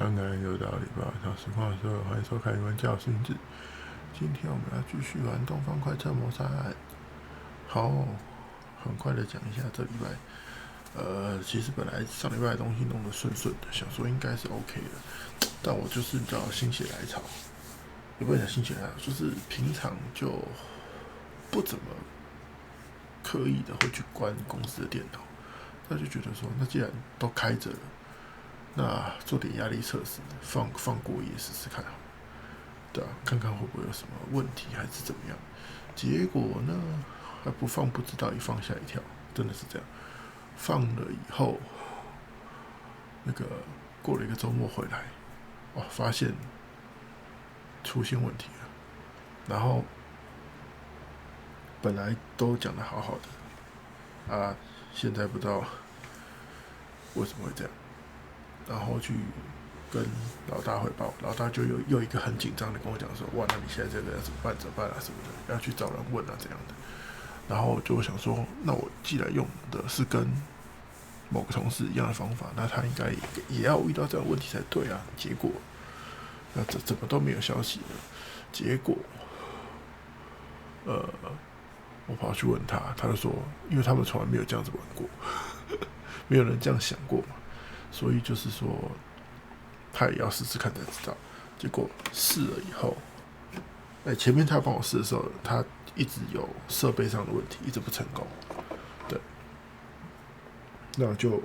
刚刚又到礼拜晚上实况的时候，欢迎收看《玩教训日》。今天我们要继续玩《东方快车谋杀案》。好，很快的讲一下这礼拜。其实本来上礼拜的东西弄得顺顺的，想说应该是 OK 的，但我就是比较心血来潮，也不能讲心血来潮，就是平常就不怎么刻意的会去关公司的电脑，那就觉得说，那既然都开着了。那做点压力测试，放过夜试试看，对啊，看看会不会有什么问题，还是怎么样？结果呢，还不放不知道，一放吓一跳，真的是这样。放了以后，那个过了一个周末回来，哇，发现出现问题了。然后本来都讲得好好的，啊，现在不知道为什么会这样。然后去跟老大汇报，老大就又一个很紧张的跟我讲说：“哇，那你现在这个要怎么办？啊什么的，要去找人问啊这样的。”然后就想说，那我既然用的是跟某个同事一样的方法，那他应该也要遇到这样的问题才对啊。结果，那怎么都没有消息了。结果，我跑去问他，他就说，因为他们从来没有这样子玩过，没有人这样想过嘛。所以就是说，他也要试试看才知道。结果试了以后，前面他帮我试的时候，他一直有设备上的问题，一直不成功。对，那就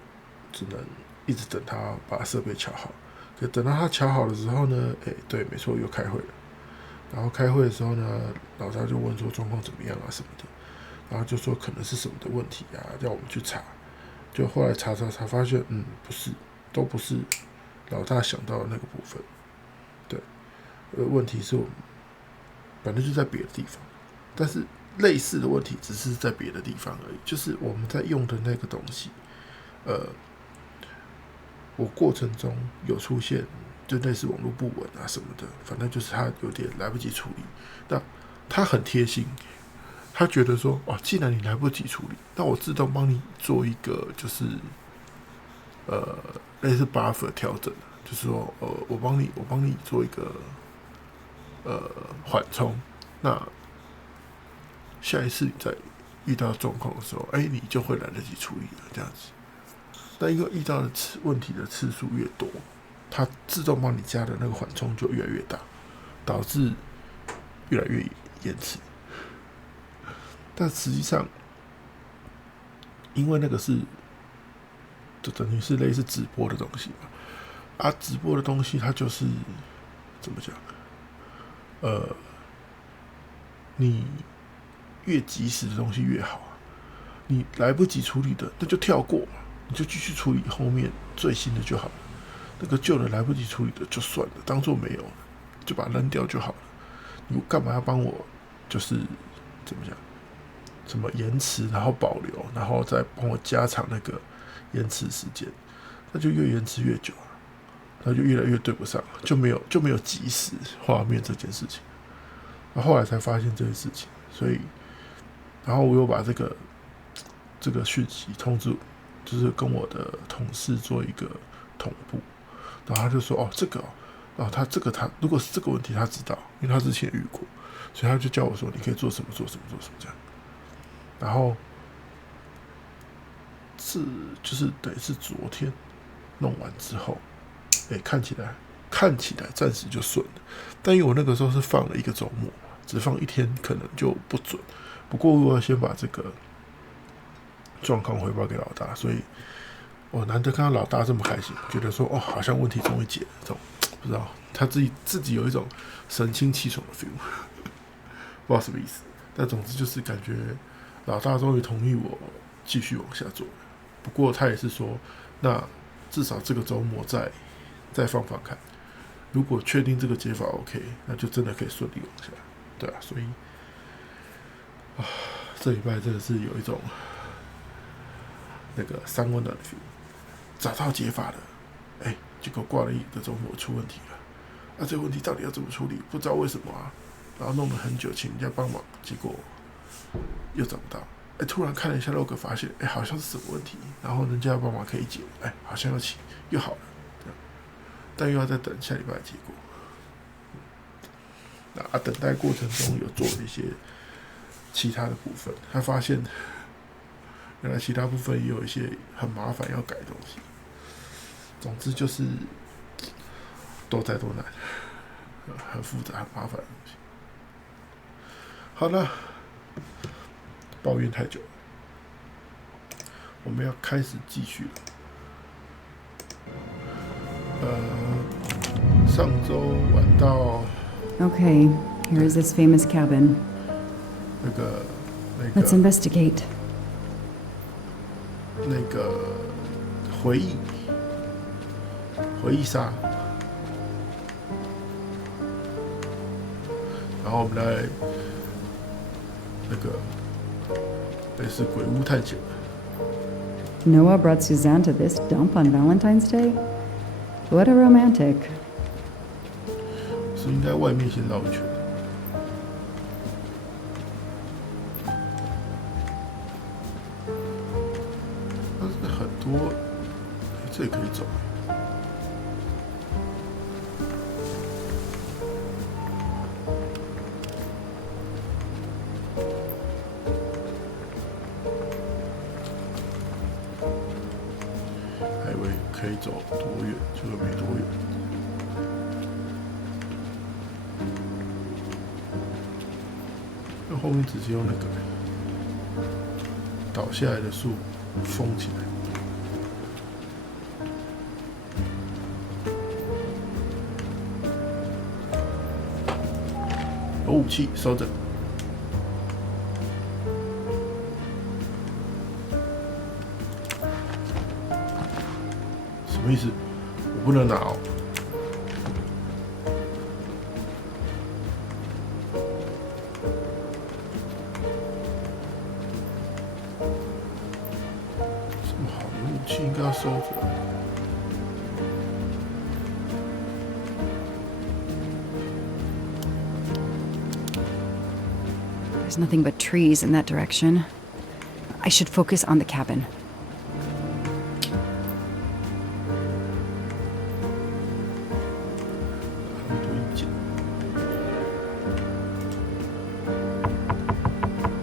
只能一直等他把设备调好。可等到他调好的时候呢，对，没错，又开会了。然后开会的时候呢，老大就问说状况怎么样啊什么的，然后就说可能是什么的问题啊，要我们去查。就后来查，发现，不是，都不是老大想到的那个部分。对，问题是我们反正就在别的地方，但是类似的问题只是在别的地方而已。就是我们在用的那个东西，我过程中有出现，就类似网络不稳啊什么的，反正就是他有点来不及处理。那他很贴心。他觉得说，既然你来不及处理，那我自动帮你做一个，就是类似 buffer 调整，就是说，我帮你做一个缓冲，那下一次你在遇到状况的时候，你就会来得及处理了，这样子。那因为遇到的问题的次数越多，它自动帮你加的那个缓冲就越来越大，导致越来越延迟。但实际上，因为那个是，就等于是类似直播的东西嘛，直播的东西它就是怎么讲？你越及时的东西越好啊。你来不及处理的，那就跳过嘛，你就继续处理后面最新的就好了。那个旧的来不及处理的就算了，当做没有，就把它扔掉就好了。你干嘛要帮我？就是怎么讲？什么延迟，然后保留，然后再帮我加长那个延迟时间，那就越延迟越久啊，那就越来越对不上，就没有即时画面这件事情。后来才发现这件事情，所以，然后我又把这个讯息通知，就是跟我的同事做一个同步，然后他就说，这个，他如果是这个问题他知道，因为他之前遇过，所以他就教我说你可以做什么这样。然后就是等于是昨天弄完之后，看起来暂时就顺了。但因为我那个时候是放了一个周末，只放一天可能就不准。不过我要先把这个状况汇报给老大，所以我难得看到老大这么开心，觉得说好像问题终于解了，这种不知道他自己有一种神清气爽的 feel， 不知道什么意思。但总之就是感觉。老大终于同意我继续往下做了，不过他也是说，那至少这个周末再放看，如果确定这个解法 OK， 那就真的可以顺利往下，对啊，所以这礼拜真的是有一种那个三温暖的 feel， 找到解法了，结果挂了一个周末出问题了，这个问题到底要怎么处理？不知道为什么啊，然后弄了很久，请人家帮忙，结果。又找不到，突然看了一下 log， 发现，好像是什么问题，然后人家要帮忙可以解，好像又好了，这样，但又要再等下礼拜的结果。那等待过程中有做了一些其他的部分，他发现原来其他部分也有一些很麻烦要改的东西。总之就是多灾多难，很复杂、很麻烦的东西。好了，抱怨太久了，我们要开始继续了。上周玩到 Okay, here is this famous cabin. 那个 Let's investigate. 那个回忆杀，然后我们来那个类似鬼屋探险。Noah brought Suzanne to this dump on Valentine's Day? What a romantic. 是应该外面先绕一圈。但是很多，这也可以走。还以为可以走多远，结果没多远。那后面直接用那个倒下来的树封起来。有武器收着。什么意思？我不能拿哦。这么好的武器应该要收着。There's nothing but trees in that direction. I should focus on the cabin.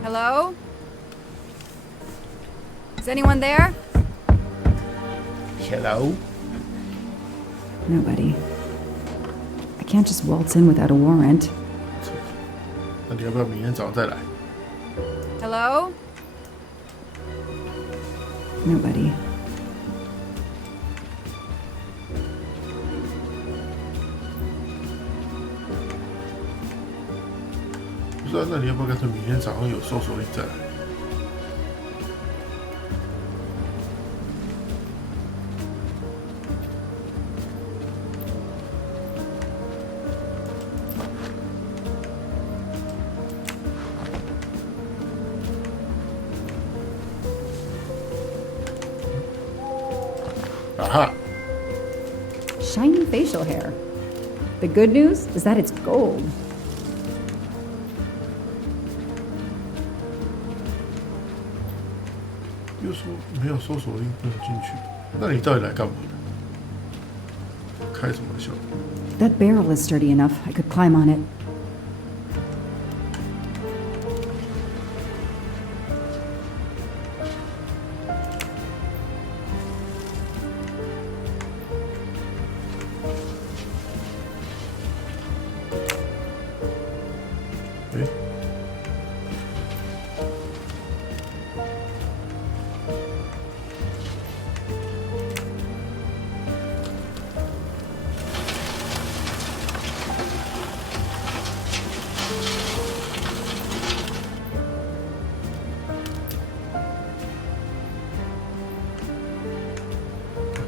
Hello? Is anyone there? Hello? Nobody. I can't just waltz in without a warrant. 那你要不要明天早上再来？ Hello? Nobody. 不是啊，那你要不要干脆明天早上有搜索令再来？Aha! Shiny facial hair. The good news is that it's gold. 又说没有搜索令不能进去，那你到底来干嘛的？开什么玩笑？ That barrel is sturdy enough. I could climb on it.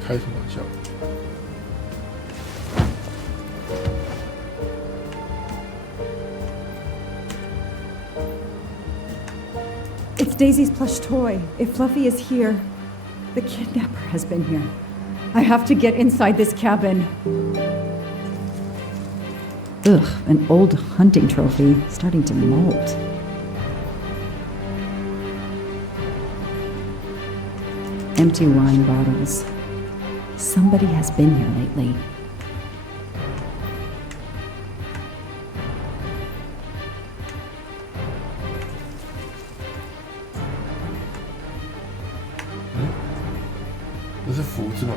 开什么玩笑？ It's Daisy's plush toy. If Fluffy is here, the kidnapper has been here. I have to get inside this cabin. Ugh, an old hunting trophy starting to mold. Empty wine bottles. Somebody has been here lately. 是福字吗？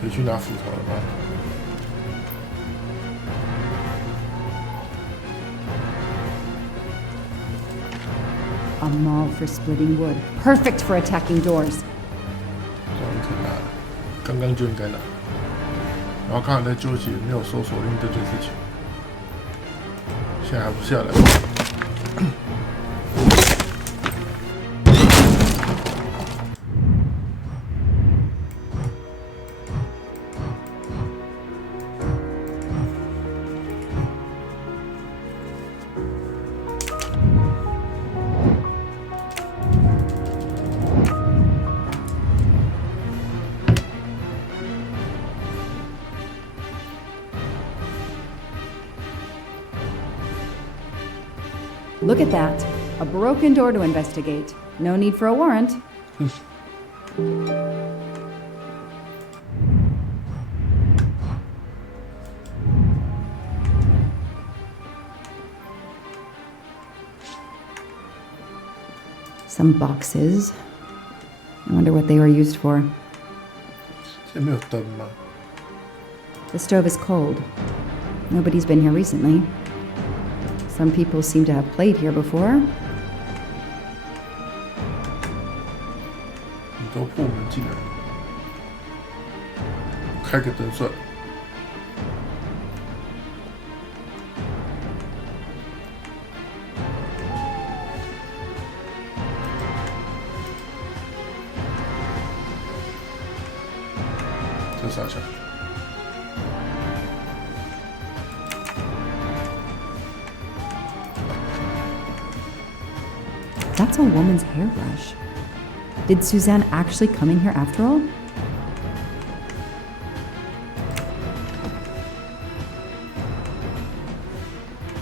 可以去拿斧头了吗？ A maul for splitting wood. Perfect for attacking doors. 终于可以拿了，刚刚就应该拿。然后刚才在纠结没有搜索令这件事情，现在还不下来。Look at that. A broken door to investigate. No need for a warrant. Some boxes. I wonder what they were used for. 这没有灯吗？ The stove is cold. Nobody's been here recently. Some people seem to have played here before. 你都破门进来了，开个灯算了。这啥小？ That's a woman's hairbrush. Did Suzanne actually come in here after all?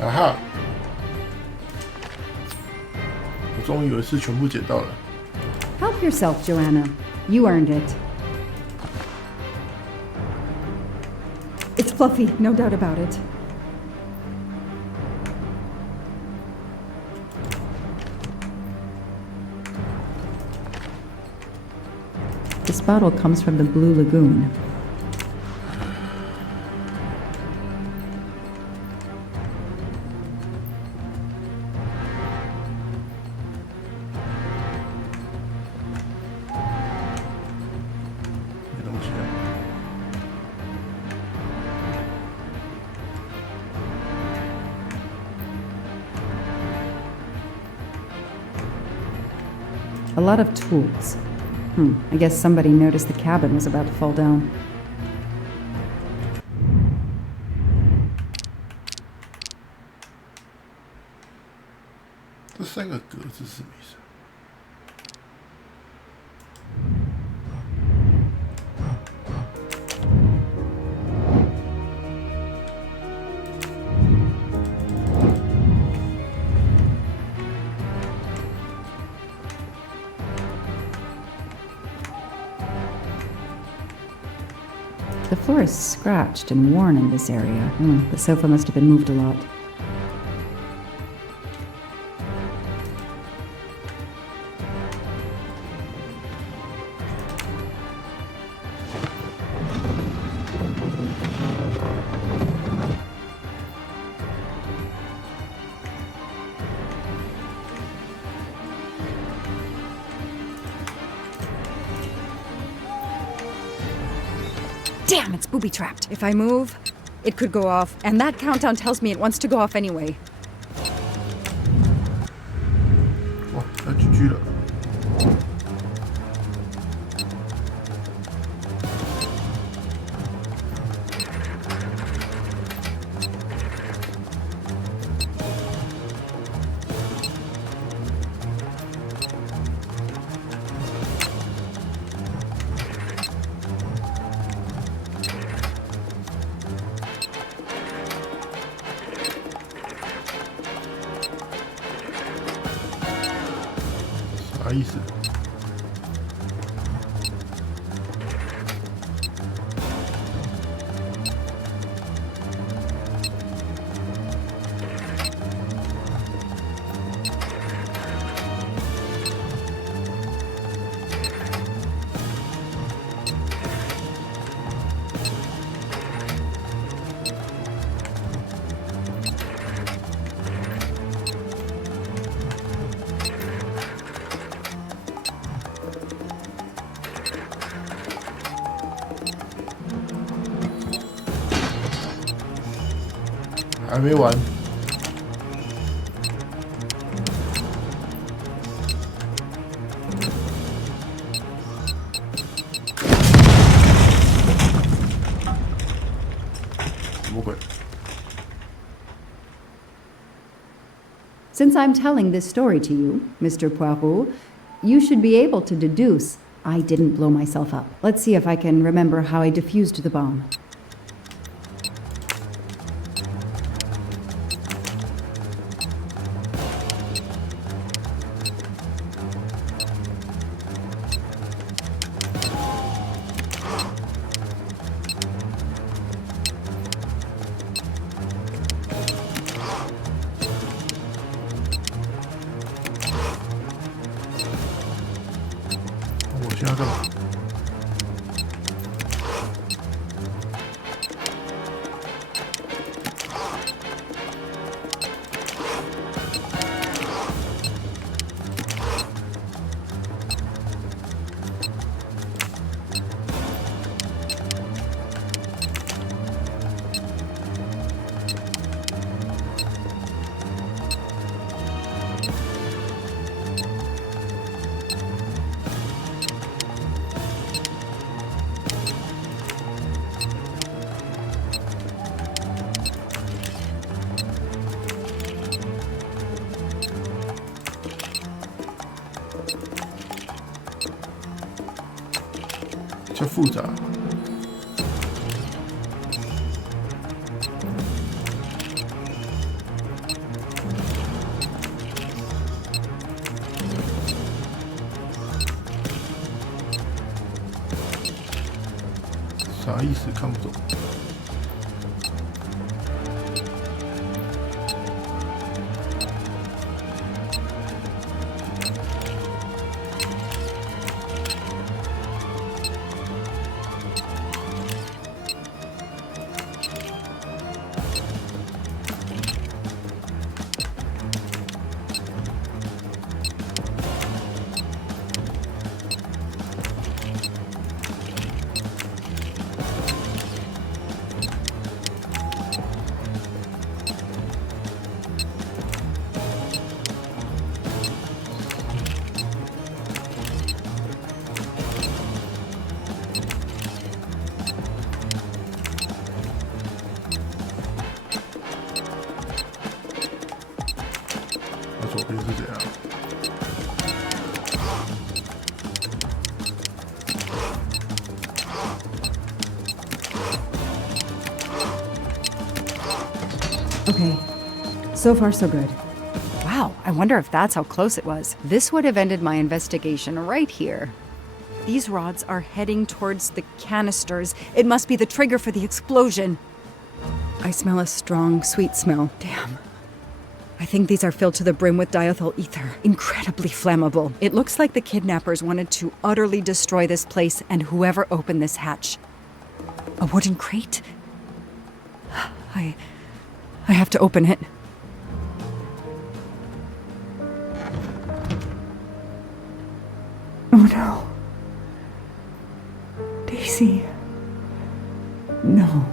Ah哈！我终于有一次全部捡到了。 Help yourself, Joanna. You earned it. It's Fluffy, no doubt about it. This bottle comes from the Blue Lagoon. A lot of tools. I guess somebody noticed the cabin was about to fall down. This 3个格子是什么意思？ The floor is scratched and worn in this area. The sofa must have been moved a lot. Damn, it's booby-trapped. If I move, it could go off, and that countdown tells me it wants to go off anyway. 哇，要GG了！啥意思？还没完。什么鬼？ Since I'm telling this story to you, Mr. Poirot, you should be able to deduce I didn't blow myself up. Let's see if I can remember how I defused the bomb.较复杂。啥意思？看不懂。左边是怎样？ Okay, so far so good. Wow, I wonder if that's how close it was. This would have ended my investigation right here. These rods are heading towards the canisters. It must be the trigger for the explosion. I smell a strong, sweet smell. Damn. I think these are filled to the brim with diethyl ether. Incredibly flammable. It looks like the kidnappers wanted to utterly destroy this place and whoever opened this hatch. A wooden crate? I have to open it. Oh no. Daisy. No.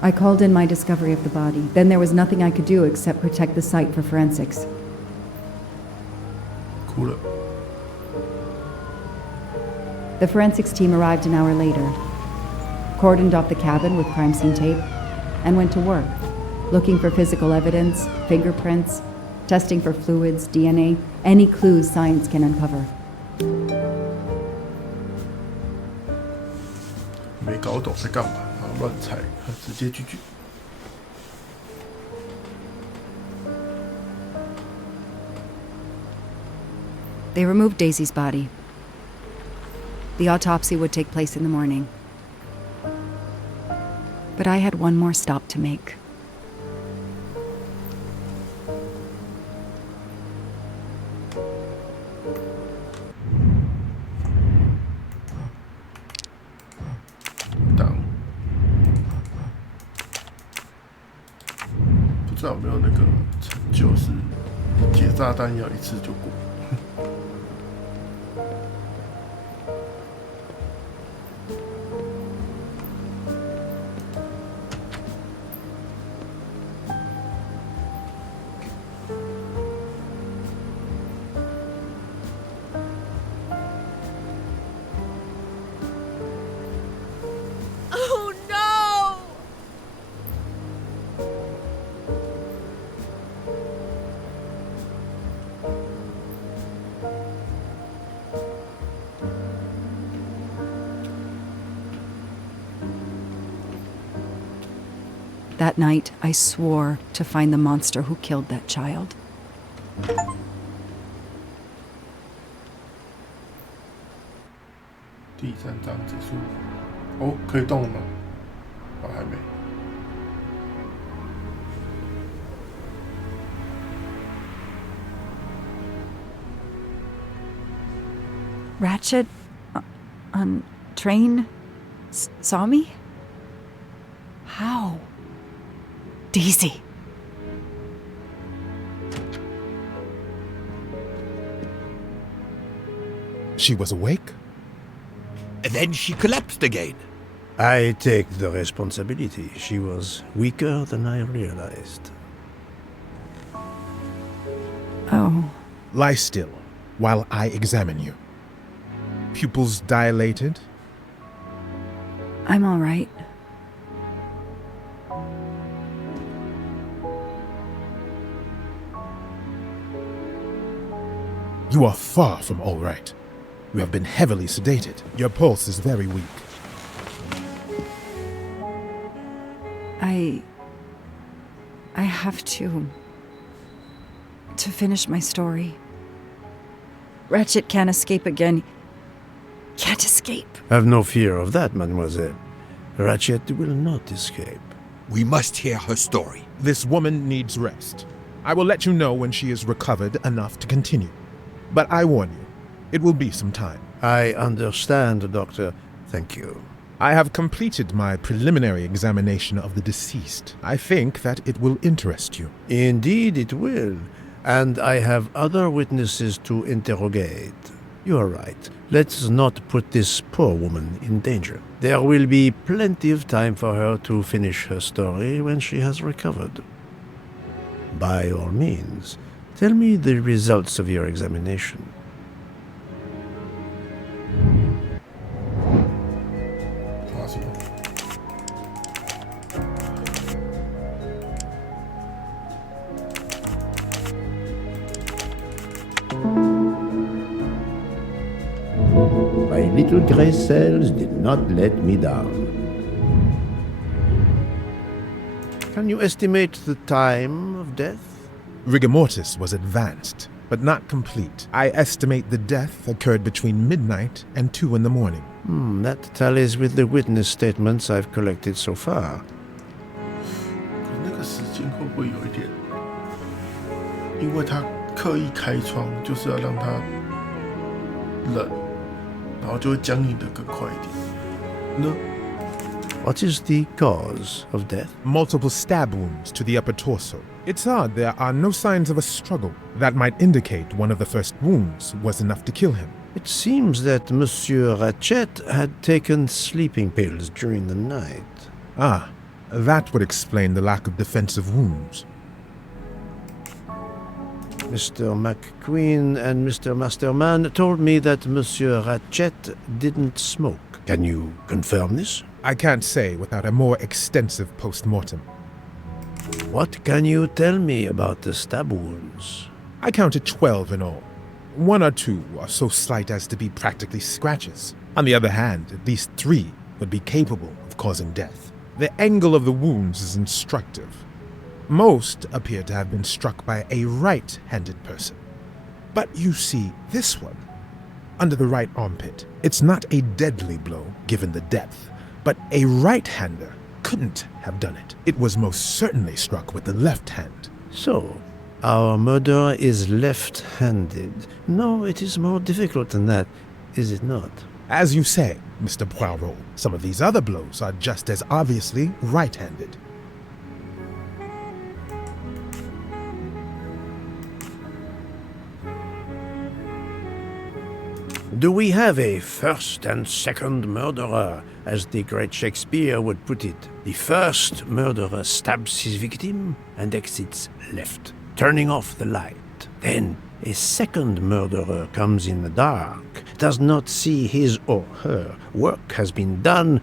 I called in my discovery of the body. Then there was nothing I could do except protect the site for forensics. Cool. The forensics team arrived an hour later, cordoned off the cabin with crime scene tape, and went to work, looking for physical evidence, fingerprints, testing for fluids, DNA, any clues science can uncover. 没搞懂在干嘛，乱猜，直接拒绝。 They removed Daisy's body. The autopsy would take place in the morning. But I had one more stop to make. Down. 不知道有没有那个成就是解炸弹要一次就过。That night, I swore to find the monster who killed that child. 第3章结束。哦，可以动了吗？哦，还没。Ratchet on train saw me? How? Daisy. She was awake? And then she collapsed again. I take the responsibility. She was weaker than I realized. Oh. Lie still while I examine you. Pupils dilated? I'm all right. You are far from all right. You have been heavily sedated. Your pulse is very weak. I have to finish my story. Ratchet can't escape again. Can't escape. Have no fear of that, mademoiselle. Ratchet will not escape. We must hear her story. This woman needs rest. I will let you know when she is recovered enough to continue. But I warn you, it will be some time. I understand, Doctor. Thank you. I have completed my preliminary examination of the deceased. I think that it will interest you. Indeed it will. And I have other witnesses to interrogate. You are right. Let's not put this poor woman in danger. There will be plenty of time for her to finish her story when she has recovered. By all means, tell me the results of your examination. My little gray cells did not let me down. Can you estimate the time of death? Rigor mortis was advanced, but not complete. I estimate the death occurred between midnight and 2 in the morning. That tallies with the witness statements I've collected so far. 可那个时间会不会有一点？因为他刻意开窗，就是要让他冷，然后就会僵硬的更快一点。呢？ What is the cause of death? Multiple stab wounds to the upper torso. It's odd there are no signs of a struggle. That might indicate one of the first wounds was enough to kill him. It seems that Monsieur Ratchet had taken sleeping pills during the night. Ah, that would explain the lack of defensive wounds. Mr. McQueen and Mr. Masterman told me that Monsieur Ratchet didn't smoke. Can you confirm this? I can't say without a more extensive post-mortem. What can you tell me about the stab wounds? I counted 12 in all. 1 or 2 are so slight as to be practically scratches. On the other hand, at least 3 would be capable of causing death. The angle of the wounds is instructive. Most appear to have been struck by a right-handed person. But you see, this one, under the right armpit, it's not a deadly blow given the depth, but a right-hander couldn't have done it. It was most certainly struck with the left hand. So, our murderer is left-handed. No, it is more difficult than that, is it not? As you say, Mr. Poirot, some of these other blows are just as obviously right-handed. Do we have a first and second murderer, as the great Shakespeare would put it? The first murderer stabs his victim and exits left, turning off the light. Then a second murderer comes in the dark, does not see his or her work has been done,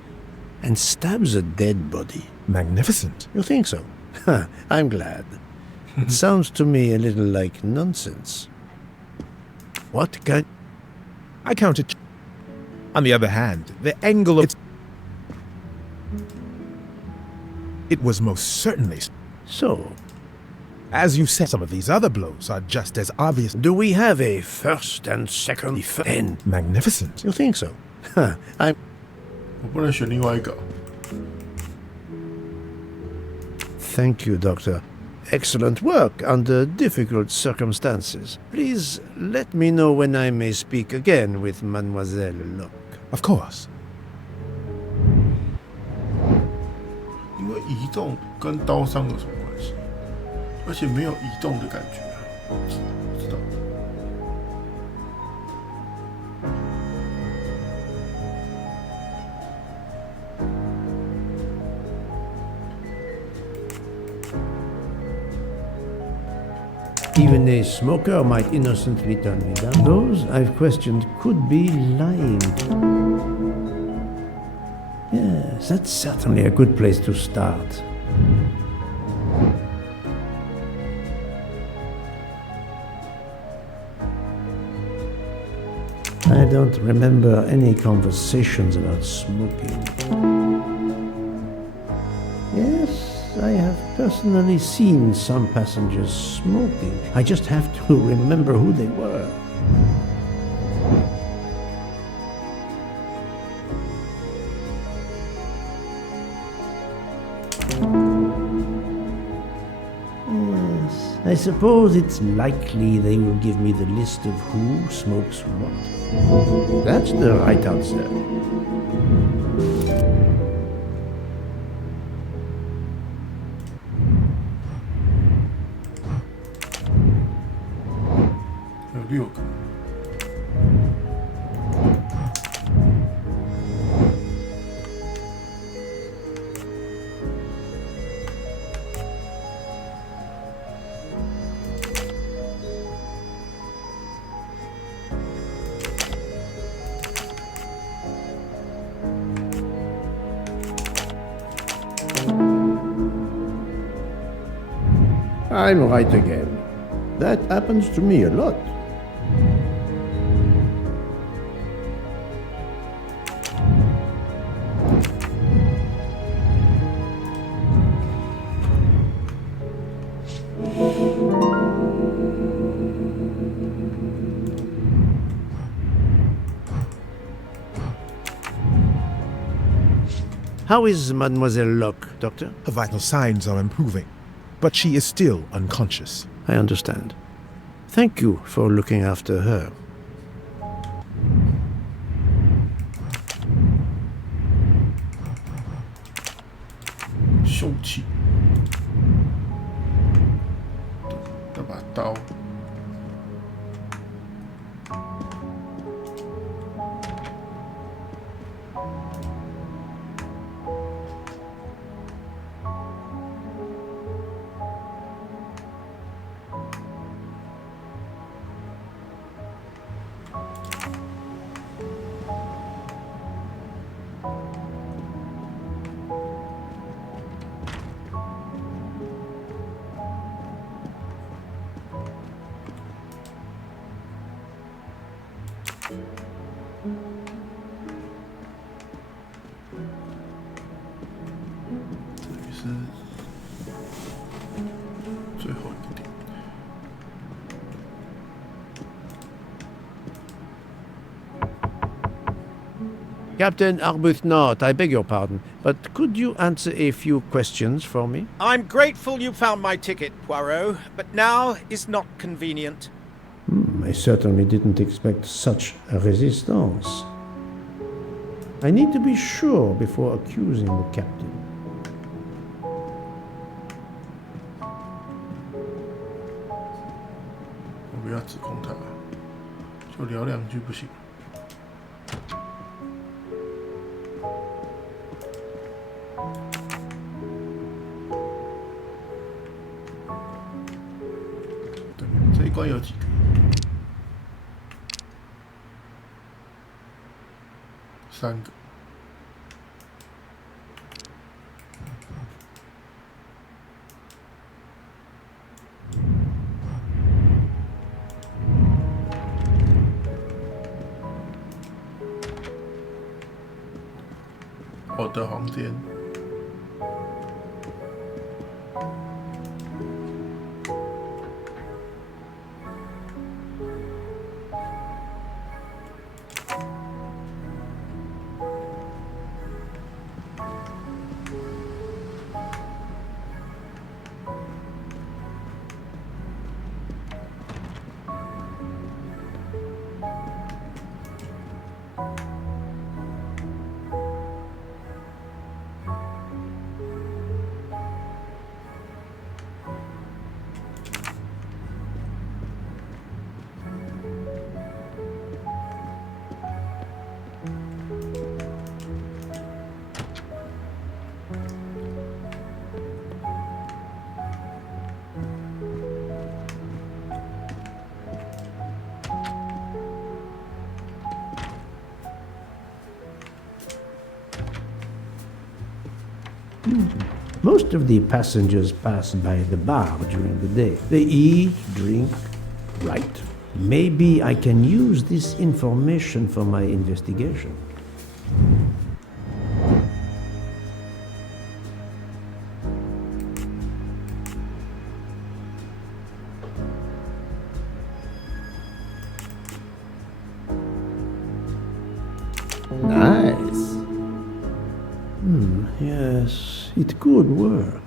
and stabs a dead body. Magnificent. You think so? I'm glad. It sounds to me a little like nonsense. What can... I counted. On the other hand, the angle of... It was most certainly. So, As you said, some of these other blows are just as obvious. do we have a first and second and Magnificent. you think so? I'm 我不能选另外一个。 Thank you, Doctor. Excellent work under difficult circumstances. Please let me know when I may speak again with Mademoiselle Locke. Of course. 因为移动跟刀伤有什么关系？而且没有移动的感觉啊，不知道。 Even a smoker might innocently turn me down. Those I've questioned could be lying. Yes, that's certainly a good place to start. I don't remember any conversations about smoking. Yes, I have personally seen some passengers smoking. I just have to remember who they were. Yes, I suppose it's likely they will give me the list of who smokes what. That's the right answer. I'm right again. That happens to me a lot. How is Mademoiselle Locke, Doctor? Her vital signs are improving, but she is still unconscious. I understand. Thank you for looking after her. Captain Arbuthnot, I beg your pardon, but could you answer a few questions for me? I'm grateful you found my ticket, Poirot, but now is not convenient. I certainly didn't expect such a resistance. I need to be sure before accusing the captain. 我不要指控他，就聊两句不行。对，这一关有几个？3个。我的黄间。Most of the passengers pass by the bar during the day. They eat, drink, write. Maybe I can use this information for my investigation. Nice. Yes, it could work.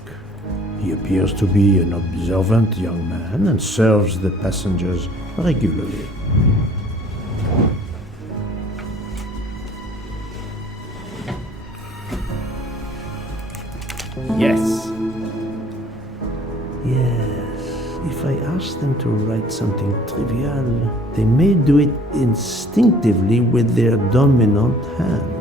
He appears to be an observant young man and serves the passengers regularly. Yes. Yes. If I ask them to write something trivial, they may do it instinctively with their dominant hand.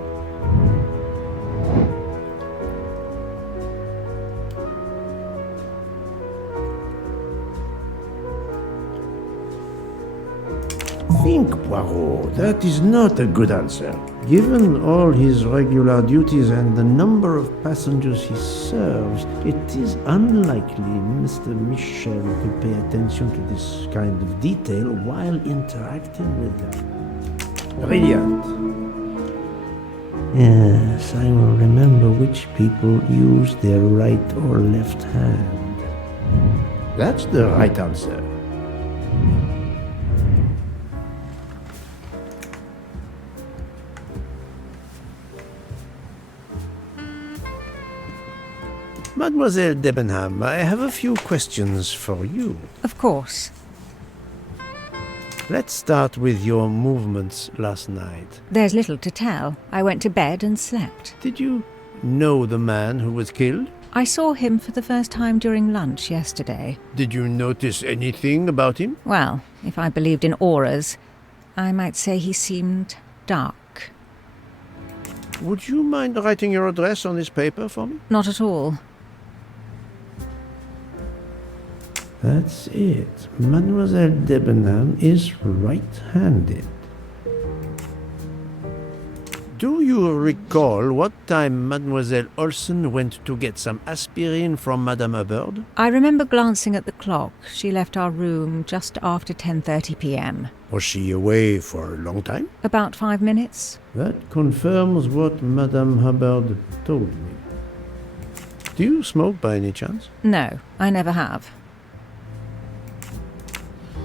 Think, Poirot. That is not a good answer. Given all his regular duties and the number of passengers he serves, it is unlikely Mr. Michel could pay attention to this kind of detail while interacting with them. Brilliant. Yes, I will remember which people use their right or left hand. That's the right answer. Mademoiselle Debenham, I have a few questions for you. Of course. Let's start with your movements last night. There's little to tell. I went to bed and slept. Did you know the man who was killed? I saw him for the first time during lunch yesterday. Did you notice anything about him? Well, if I believed in auras, I might say he seemed dark. Would you mind writing your address on this paper for me? Not at all. That's it. Mademoiselle Debenham is right-handed. Do you recall what time Mademoiselle Olsen went to get some aspirin from Madame Hubbard? I remember glancing at the clock. She left our room just after 10:30 p.m. Was she away for a long time? About 5 minutes. That confirms what Madame Hubbard told me. Do you smoke by any chance? No, I never have.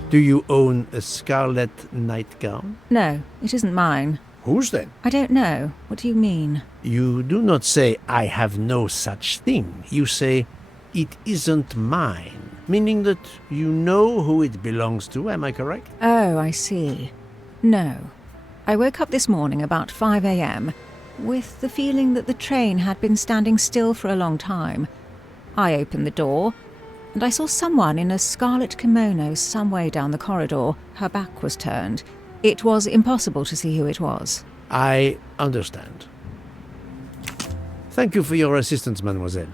Do you own a scarlet nightgown? No, it isn't mine. Whose then? I don't know. What do you mean? You do not say, I have no such thing. You say, it isn't mine, meaning that you know who it belongs to, am I correct? Oh, I see. No. I woke up this morning about 5 a.m. with the feeling that the train had been standing still for a long time. I opened the door, and I saw someone in a scarlet kimono some way down the corridor. Her back was turned. It was impossible to see who it was. I understand. Thank you for your assistance, mademoiselle.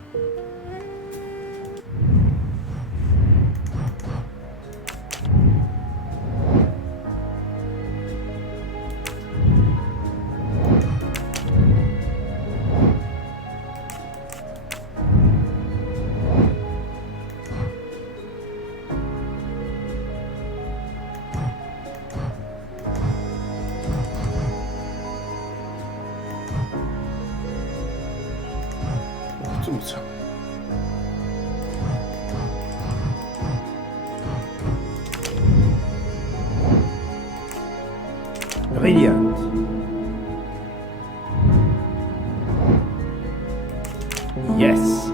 Brilliant. Yes.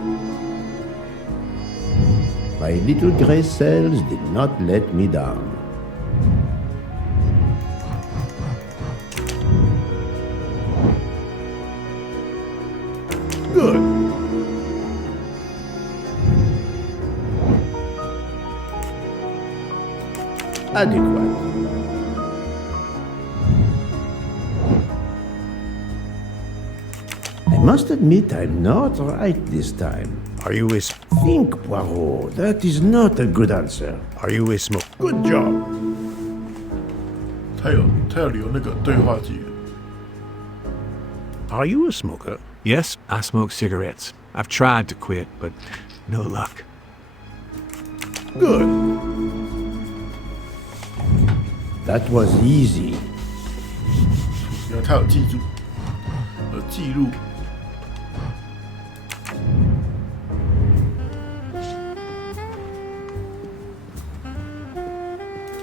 My little grey cells did not let me down. Good. Adequate. I must admit I'm not right this time. Are you a think, Poirot? That is not a good answer. Are you a smoke? Good job. 他有留那个对话记录。 Are you a smoker? Yes, I smoke cigarettes. I've tried to quit, but no luck. Good. That was easy. 然后他有记住，有记录。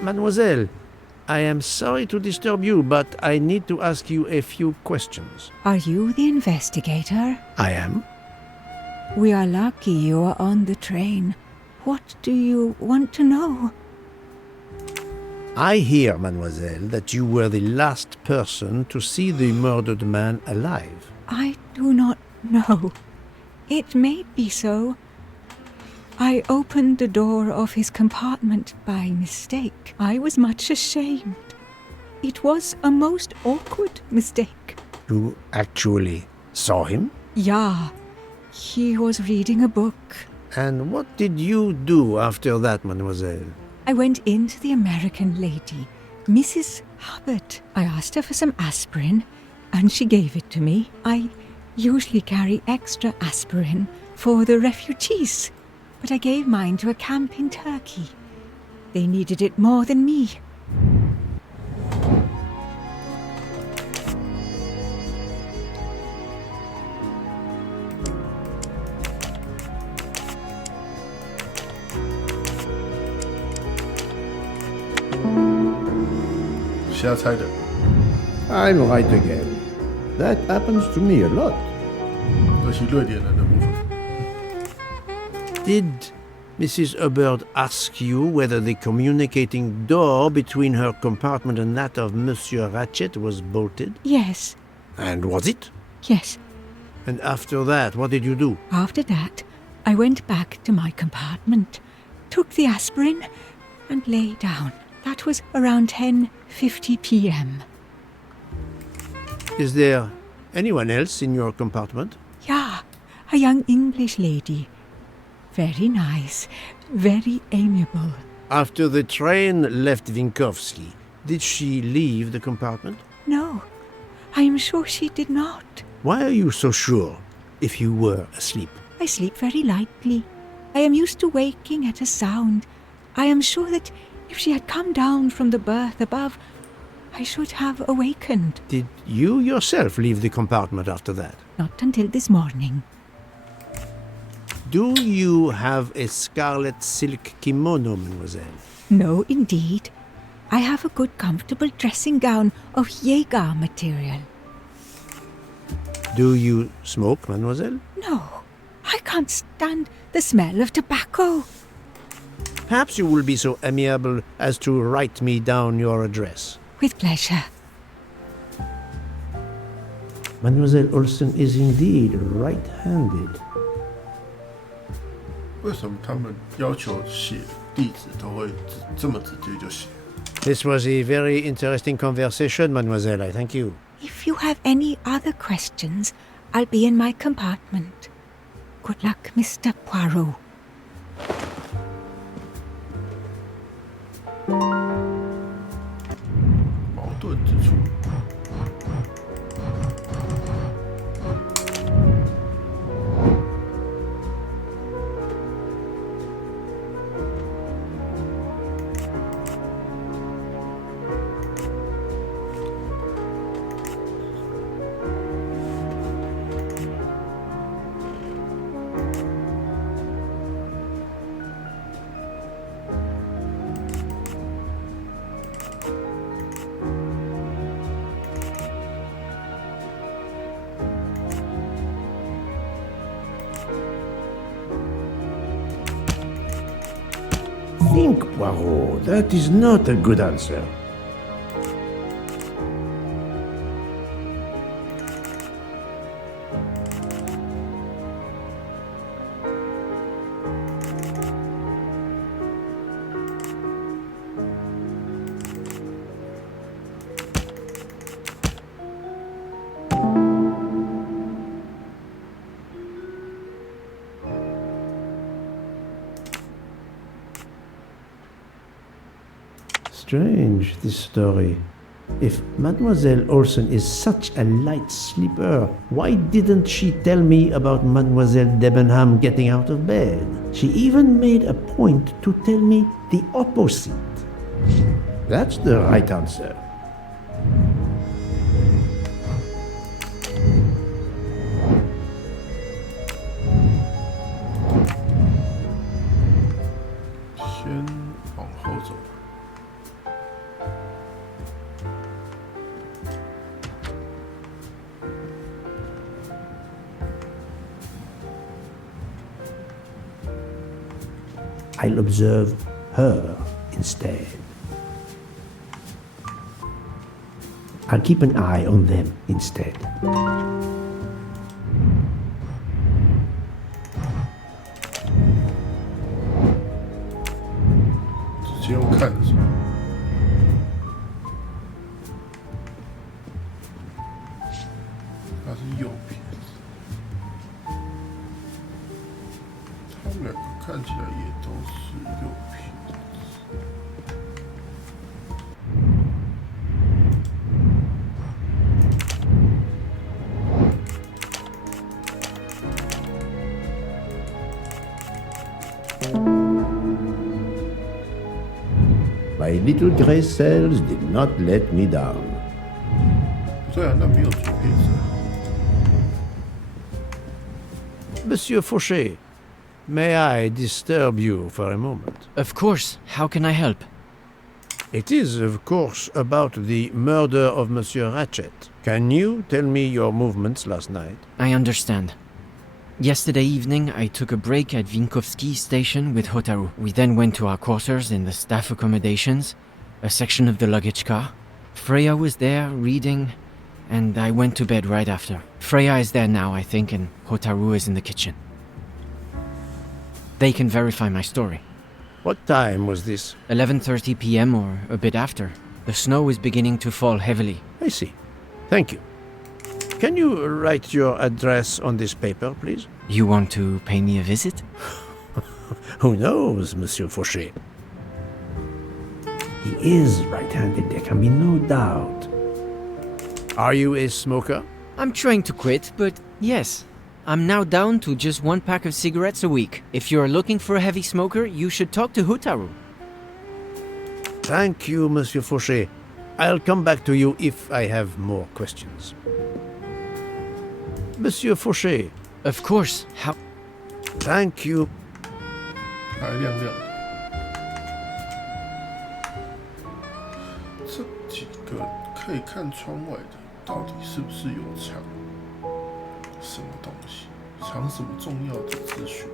Mademoiselle, I am sorry to disturb you, but I need to ask you a few questions. Are you the investigator? I am. We are lucky you are on the train. What do you want to know? I hear, mademoiselle, that you were the last person to see the murdered man alive. I do not know. It may be so. I opened the door of his compartment by mistake. I was much ashamed. It was a most awkward mistake. You actually saw him? Yeah, he was reading a book. And what did you do after that, mademoiselle? I went in to the American lady, Mrs. Hubbard. I asked her for some aspirin, and she gave it to me. I usually carry extra aspirin for the refugees, but I gave mine to a camp in Turkey. They needed it more than me. I'm right again. That happens to me a lot. 尤其瑞典人的部分。 Did Mrs. Hubbard ask you whether the communicating door between her compartment and that of Monsieur Ratchet was bolted? Yes, And was it? yes. And after that, what did you do? After that, I went back to my compartment, took the aspirin, and lay down. That was around 10:50 p.m. Is there anyone else in your compartment? Yeah, a young English lady. Very nice, very amiable. After the train left Vinkovsky, did she leave the compartment? No, I am sure she did not. Why are you so sure if you were asleep? I sleep very lightly. I am used to waking at a sound. I am sure that if she had come down from the berth above, I should have awakened. Did you yourself leave the compartment after that? Not until this morning. Do you have a scarlet silk kimono, mademoiselle? No, indeed. I have a good, comfortable dressing gown of Jaeger material. Do you smoke, mademoiselle? No, I can't stand the smell of tobacco. Perhaps you will be so amiable as to write me down your address. With pleasure. Mademoiselle Olsen is indeed right-handed. 为什么他们要求写地址都会这么直接就写？ This was a very interesting conversation, mademoiselle. I thank you. If you have any other questions, I'll be in my compartment. Good luck, Mr. Poirot. 矛盾之处。Think, Poirot. That is not a good answer. Strange, this story. If Mademoiselle Olsen is such a light sleeper, why didn't she tell me about Mademoiselle Debenham getting out of bed? She even made a point to tell me the opposite. That's the right answer. I'll observe her instead. I'll keep an eye on them instead. 直接用看的是吧？他是右撇子，他们两个看起来也都是右撇子。My little gray cells did not let me down. 对啊，那没有左撇子啊。Monsieur Fauché, may I disturb you for a moment? Of course. How can I help? It is, of course, about the murder of Monsieur Ratchet. Can you tell me your movements last night? I understand. Yesterday evening, I took a break at Vinkovsky station with Hotaru. We then went to our quarters in the staff accommodations, a section of the luggage car. Freya was there, reading, and I went to bed right after. Freya is there now, I think, and Hotaru is in the kitchen. They can verify my story. What time was this? 11:30 p.m. or a bit after. The snow is beginning to fall heavily. I see. Thank you. Can you write your address on this paper, please? You want to pay me a visit? Who knows, Monsieur Fauché? He is right-handed, there can be no doubt. Are you a smoker? I'm trying to quit, but yes. I'm now down to just one pack of cigarettes a week. If you're looking for a heavy smoker, you should talk to Hotaru. Thank you, Monsieur Fauché. I'll come back to you if I have more questions. Monsieur Fauché. Of course. How? Thank you. 还亮亮的。这几个可以看窗外的，到底是不是有藏什么东西？藏什么重要的资讯？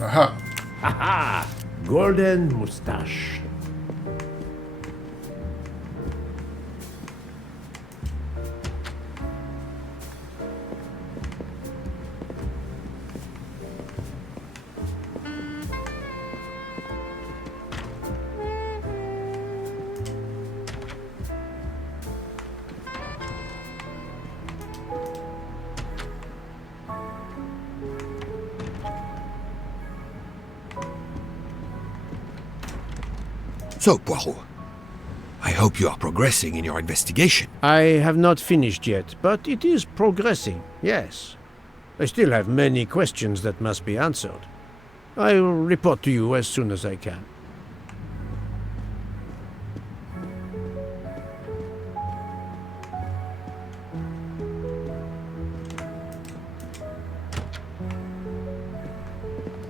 啊哈！ Haha! Golden mustache. So, Poirot, I hope you are progressing in your investigation. I have not finished yet, but it is progressing, yes. I still have many questions that must be answered. I will report to you as soon as I can.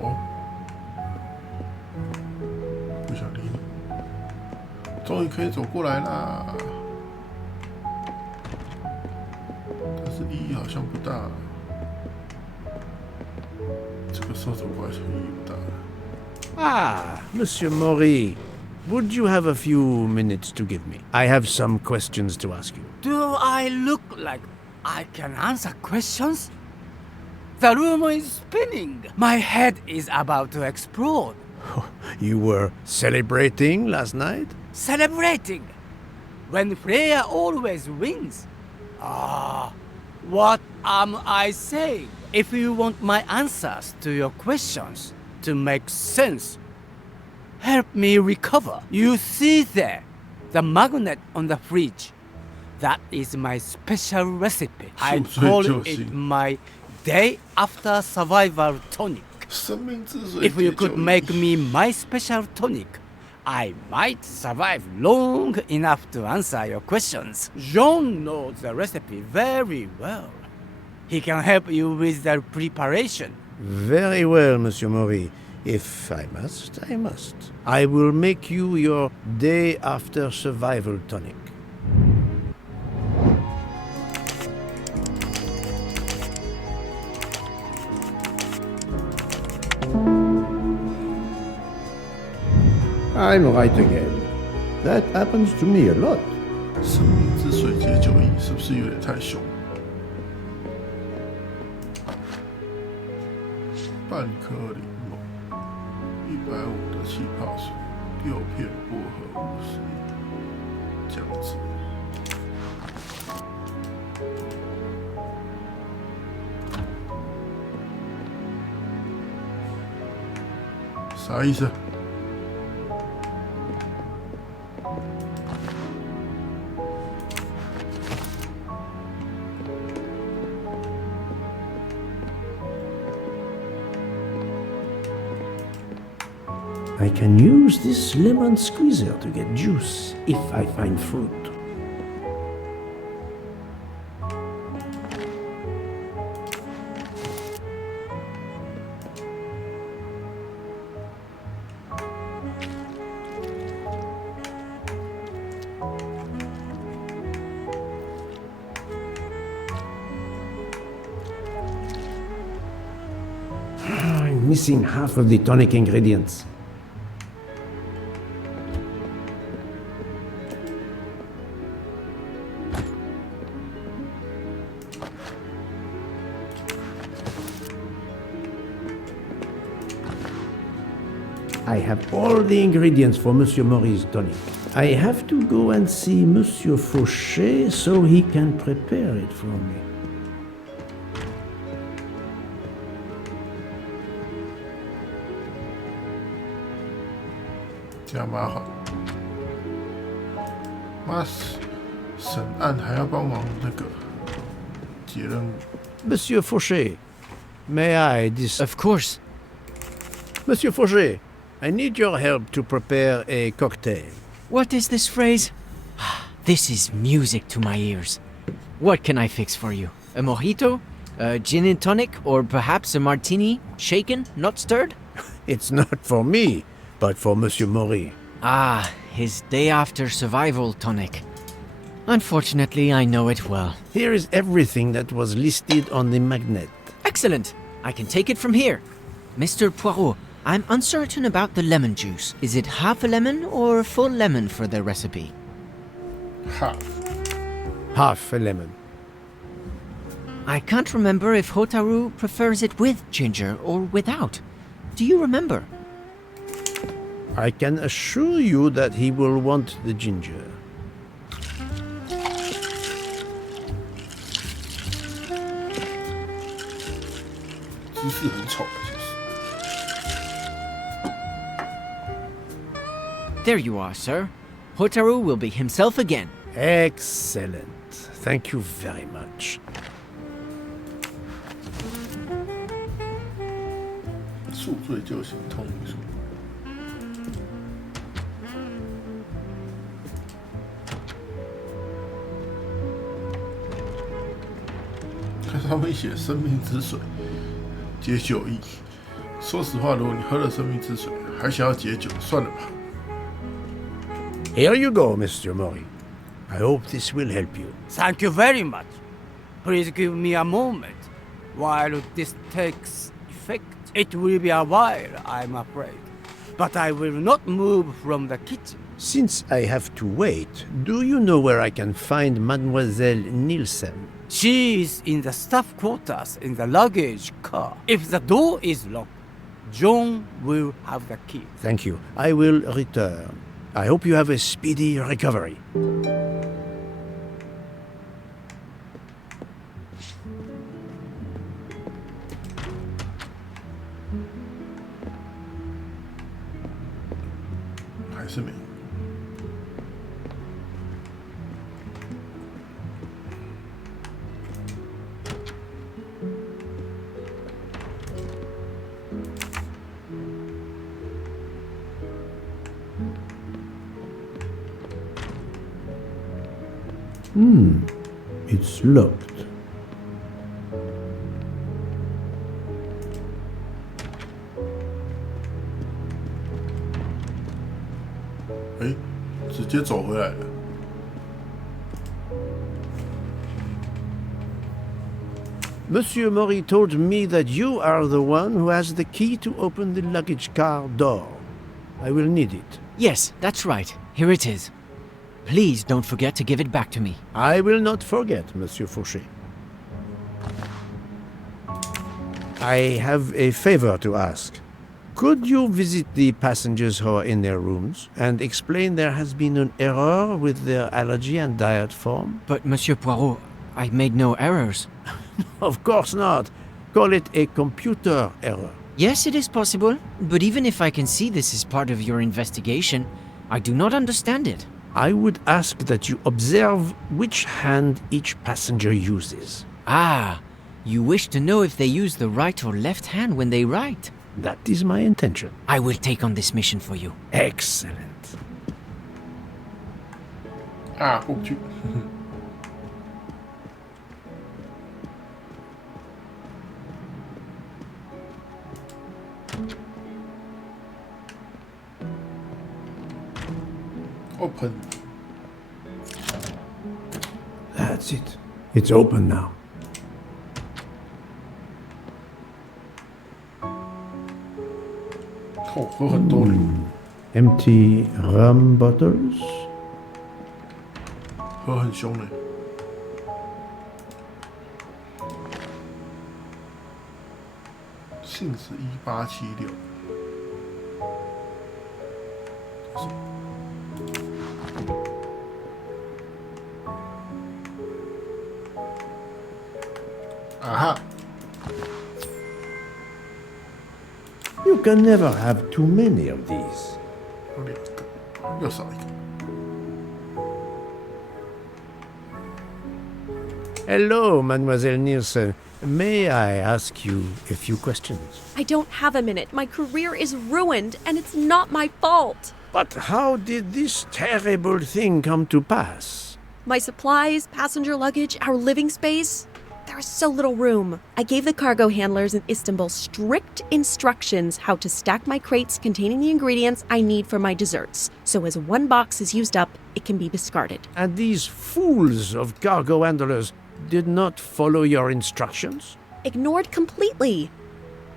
Oh. 不想理你。终于可以走过来啦，但是意义好像不大。这个射手怪兽意义不大。Ah, Monsieur Maury. Would you have a few minutes to give me? I have some questions to ask you. Do I look like I can answer questions? The room is spinning. My head is about to explode. You were celebrating last night? Celebrating when Freya always wins. Ah, what am I saying? If you want my answers to your questions to make sense, help me recover. You see there, the magnet on the fridge. That is my special recipe. I call it my day after survival tonic. If you could make me my special tonic, I might survive long enough to answer your questions. Jean knows the recipe very well. He can help you with the preparation. Very well, Monsieur Mori. If I must, I must. I will make you your day after survival tonic. I'm right again. That happens to me a lot. 生命之水解酒液是不是有点太凶？半颗柠檬，150的气泡水，6片薄荷50粒，酱汁。啥意思？I can use this lemon squeezer to get juice if I find fruit. I'm missing half of the tonic ingredients. I have all the ingredients for Monsieur Mori's tonic. I have to go and see Monsieur Fauché so he can prepare it for me. Monsieur Fauché, may I Of course. Monsieur Fauché, I need your help to prepare a cocktail. What is this phrase? This is music to my ears. What can I fix for you? A mojito? A gin and tonic? Or perhaps a martini? Shaken, not stirred? It's not for me, but for Monsieur Mori. Ah, his day after survival tonic. Unfortunately, I know it well. Here is everything that was listed on the magnet. Excellent! I can take it from here. Mr. Poirot, I'm uncertain about the lemon juice. Is it half a lemon or a full lemon for the recipe? Half a lemon. I can't remember if Hotaru prefers it with ginger or without. Do you remember? I can assure you that he will want the ginger. There you are, sir. Hotaru will be himself again. Excellent. Thank you very much. 宿醉就行，痛一术。看上面写生命之水解酒液。说实话，如果你喝了生命之水，还想要解酒，算了吧。Here you go, Mr. Mori. I hope this will help you. Thank you very much. Please give me a moment while this takes effect. It will be a while, I'm afraid. But I will not move from the kitchen. Since I have to wait, do you know where I can find Mademoiselle Nielsen? She is in the staff quarters in the luggage car. If the door is locked, John will have the key. Thank you. I will return. I hope you have a speedy recovery. 还是没。It's locked.哎，直接走回来了。Monsieur Mori told me that you are the one who has the key to open the luggage car door. I will need it. Yes, that's right. Here it is. Please don't forget to give it back to me. I will not forget, Monsieur Fauché. I have a favor to ask. Could you visit the passengers who are in their rooms and explain there has been an error with their allergy and diet form? But, Monsieur Poirot, I made no errors. Of course not. Call it a computer error. Yes, it is possible, but even if I can see this is part of your investigation, I do not understand it. I would ask that you observe which hand each passenger uses. Ah, you wish to know if they use the right or left hand when they write? That is my intention. I will take on this mission for you. Excellent. 啊，过不去。Open. That's it. It's open now. Oh, 喝很多呢。Empty rum bottles. 喝很凶呢。姓氏1876。啊哈！ You can never have too many of these. 有2个，又少一个。Hello, Mademoiselle Nielsen. May I ask you a few questions? I don't have a minute. My career is ruined, and it's not my fault. But how did this terrible thing come to pass? My supplies, passenger luggage, our living space. There is so little room. I gave the cargo handlers in Istanbul strict instructions how to stack my crates containing the ingredients I need for my desserts. So as one box is used up, it can be discarded. And these fools of cargo handlers did not follow your instructions? Ignored completely.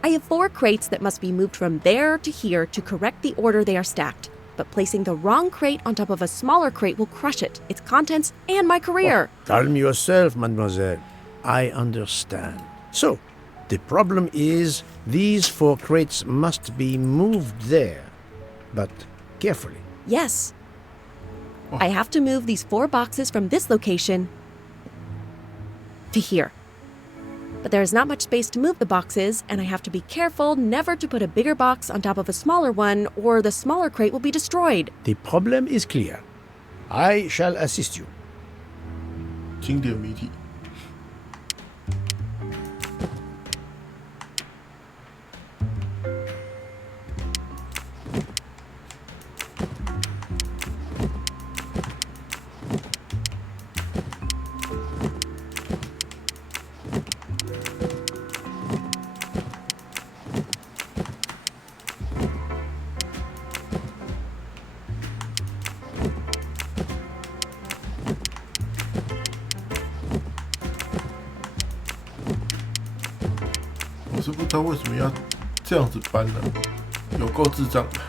I have 4 crates that must be moved from there to here to correct the order they are stacked. But placing the wrong crate on top of a smaller crate will crush it, its contents, and my career. Oh, calm yourself, mademoiselle. I understand. So, the problem is these 4 crates must be moved there, but carefully. Yes. I have to move these 4 boxes from this location to here. But there is not much space to move the boxes, and I have to be careful never to put a bigger box on top of a smaller one, or the smaller crate will be destroyed. The problem is clear. I shall assist you. 经典谜题。我是不知道为什么要这样子搬呢、有够智障的，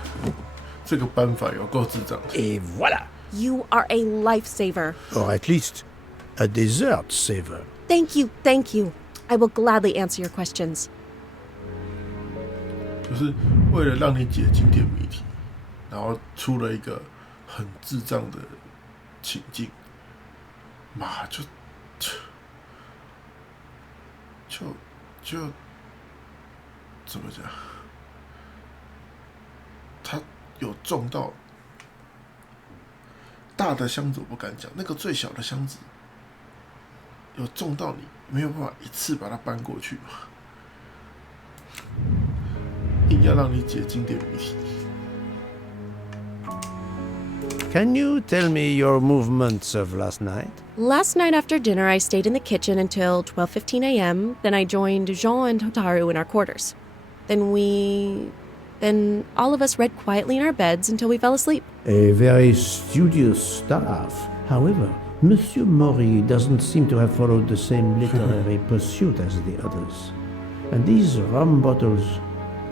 这个搬法有够智障的。Et voilà! You are a lifesaver. Or at least, a dessert saver. Thank you, thank you. I will gladly answer your questions. 就是为了让你解经典谜题，然后出了一个很智障的情境，妈就智怎么讲？他有中到大的箱子，我不敢讲，那个最小的箱子有中到你，没有办法一次把它搬过去嘛？硬要让你解经典谜题。Can you tell me your movements of last night? Last night after dinner, I stayed in the kitchen until 12:15 a.m. Then I joined Jean and Hotaru in our quarters. Then all of us read quietly in our beds until we fell asleep. A very studious staff. However, Monsieur Mori doesn't seem to have followed the same literary pursuit as the others. And these rum bottles,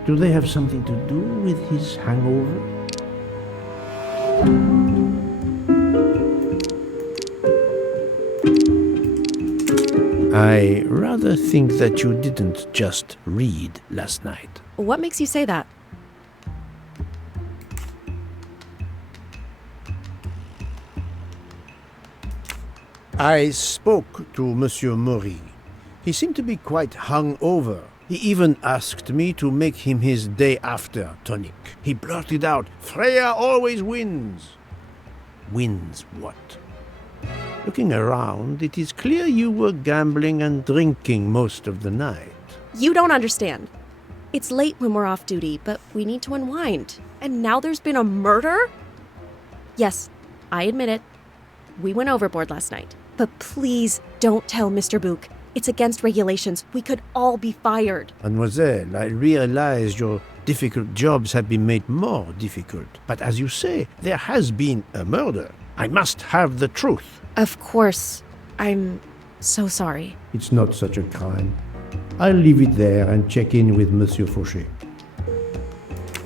do they have something to do with his hangover? I rather think that you didn't just read last night. What makes you say that? I spoke to Monsieur Mori. He seemed to be quite hungover. He even asked me to make him his day after tonic. He blurted out, "Freya always wins." Wins what? Looking around, it is clear you were gambling and drinking most of the night. You don't understand. It's late when we're off duty, but we need to unwind. And now there's been a murder? Yes, I admit it. We went overboard last night. But please don't tell Mr. Book. It's against regulations. We could all be fired. Mademoiselle, I realize your difficult jobs have been made more difficult. But as you say, there has been a murder. I must have the truth. Of course. I'm so sorry. It's not such a crime. I'll leave it there and check in with Monsieur Fauché.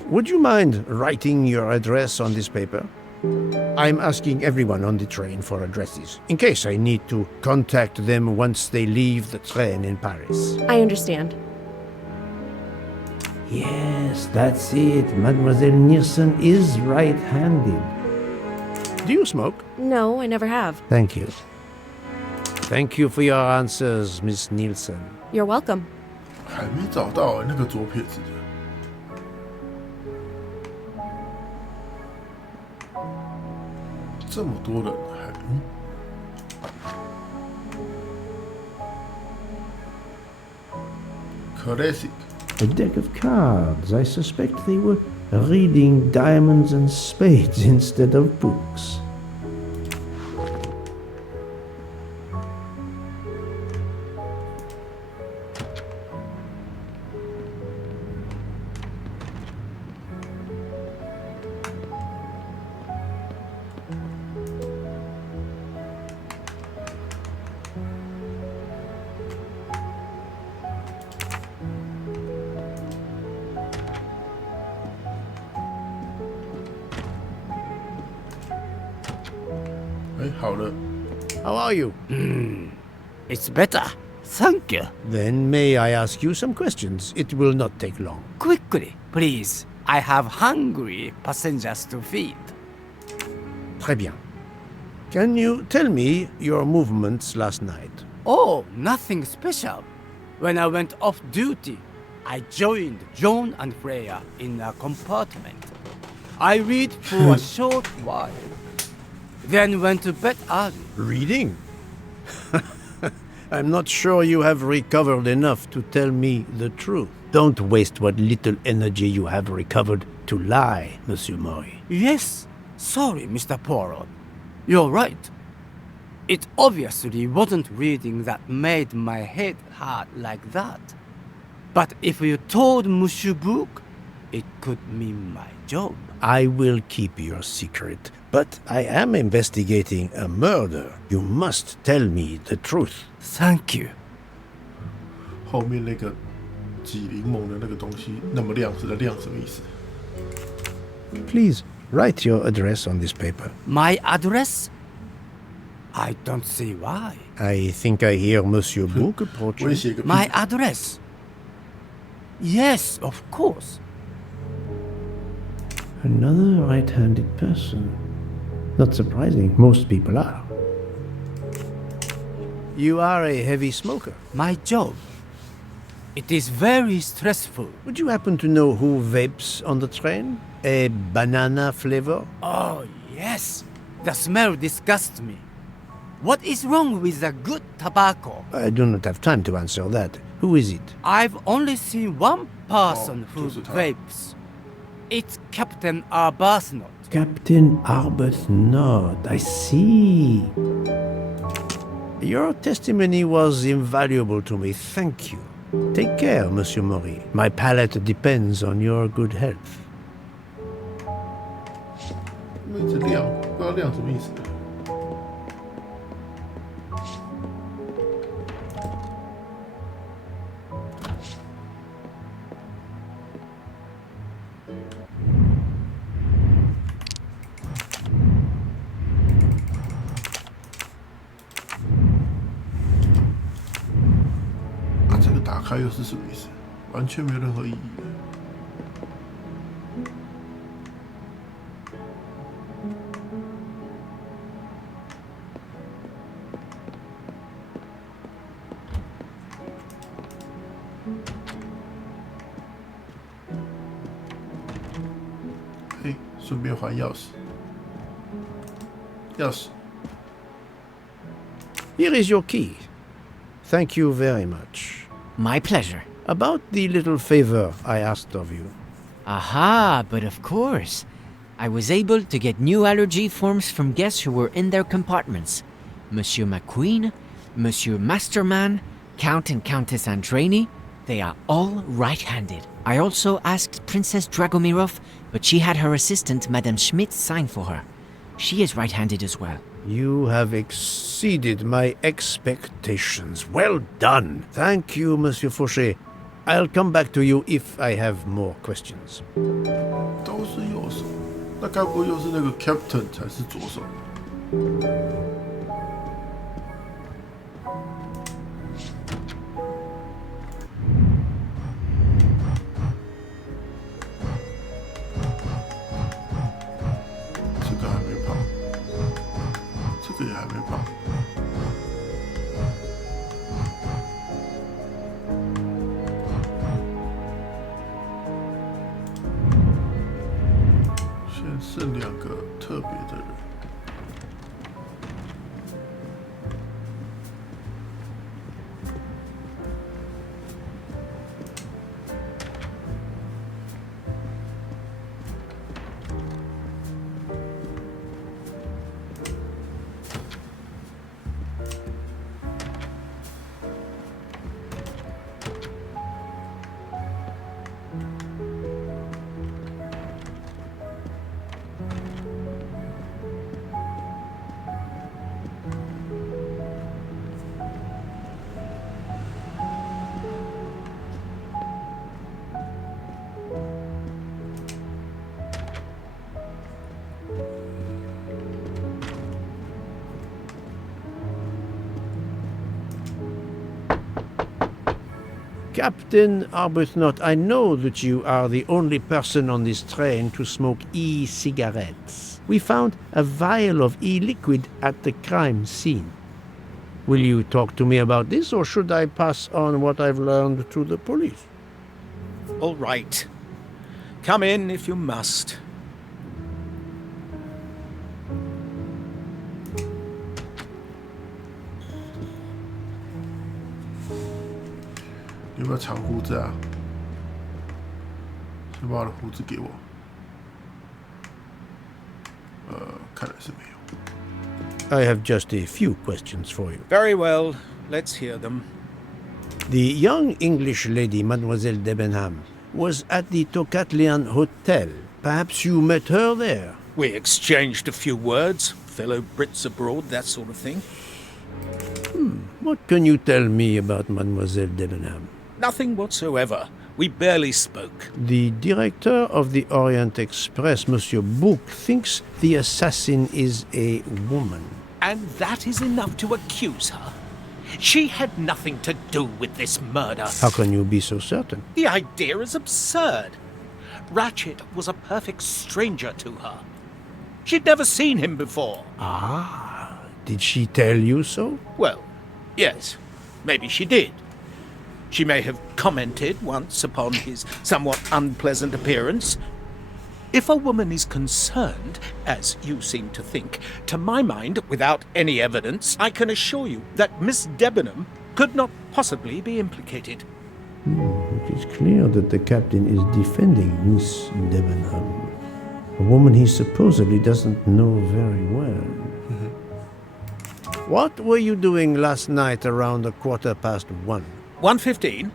Would you mind writing your address on this paper? I'm asking everyone on the train for addresses, in case I need to contact them once they leave the train in Paris. I understand. Yes, that's it. Mademoiselle Niersen is right-handed. Do you smoke? No, I never have. Thank you. Thank you for your answers, Miss Nielsen. You're welcome. 还没找到那个左撇子的。这么多人还Classic. A deck of cards. I suspect they were reading diamonds and spades instead of books. How are you? It's better. Thank you. Then may I ask you some questions? It will not take long. Quickly, please. I have hungry passengers to feed. Très bien. Can you tell me your movements last night? Oh, nothing special. When I went off duty, I joined John and Freya in a compartment. I read for a short while, then went to bed early. Reading? I'm not sure you have recovered enough to tell me the truth. Don't waste what little energy you have recovered to lie, Monsieur Mori. Yes, sorry, Mr. Poirot. You're right. It obviously wasn't reading that made my head hurt like that. But if you told Monsieur Book, it could mean my job. I will keep your secret, but I am investigating a murder. You must tell me the truth. Thank you. 后面那个挤柠檬的那个东西那么亮，是在亮什么意思？ Please write your address on this paper. My address? I don't see why. I think I hear Monsieur Book approaching. My address? Yes, of course. Another right-handed person. Not surprising, most people are. You are a heavy smoker. My job. It is very stressful. Would you happen to know who vapes on the train? A banana flavor? Oh, yes. The smell disgusts me. What is wrong with the good tobacco? I do not have time to answer that. Who is it? I've only seen one person who just a time. vapes. It's Captain Arbuthnot. Captain Arbuthnot. I see. Your testimony was invaluable to me. Thank you. Take care, Monsieur Maury. My palate depends on your good health. 一直亮，不知道亮什么意思。啊，这个打开又是什么意思？完全没有任何意义。顺便还钥匙。钥匙。 Here is your key. Thank you very much. My pleasure. About the little favor I asked of you. Aha, but of course. I was able to get new allergy forms from guests who were in their compartments. Monsieur McQueen, Monsieur Masterman, Count and Countess Andreni, they are all right-handed. I also asked Princess Dragomirov, but she had her assistant, Madame Schmidt, sign for her. She is right-handed as well. You have exceeded my expectations. Well done. Thank you, Monsieur Fauché. I'll come back to you if I have more questions. 都是右手，那该不会又是那个 Captain 才是左手？这个还没跑，这个也还没跑。 剩2个特别的人。Captain Arbuthnot, I know that you are the only person on this train to smoke e-cigarettes. We found a vial of e-liquid at the crime scene. Will you talk to me about this, or should I pass on what I've learned to the police? All right. Come in if you must. You 有没有长胡子啊？先把我的胡子给我。看来是没有。 I have just a few questions for you. Very well. Let's hear them. The young English lady, Mademoiselle Debenham, was at the Tocatlian Hotel. Perhaps you met her there? We exchanged a few words. Fellow Brits abroad, that sort of thing. What can you tell me about Mademoiselle Debenham? Nothing whatsoever. We barely spoke. The director of the Orient Express, Monsieur Bouc, thinks the assassin is a woman. And that is enough to accuse her. She had nothing to do with this murder. How can you be so certain? The idea is absurd. Ratchet was a perfect stranger to her. She'd never seen him before. Ah, did she tell you so? Well, yes, maybe she did. She may have commented once upon his somewhat unpleasant appearance. If a woman is concerned, as you seem to think, to my mind, without any evidence, I can assure you that Miss Debenham could not possibly be implicated. It is clear that the captain is defending Miss Debenham, a woman he supposedly doesn't know very well. What were you doing last night around 1:15? 1:15?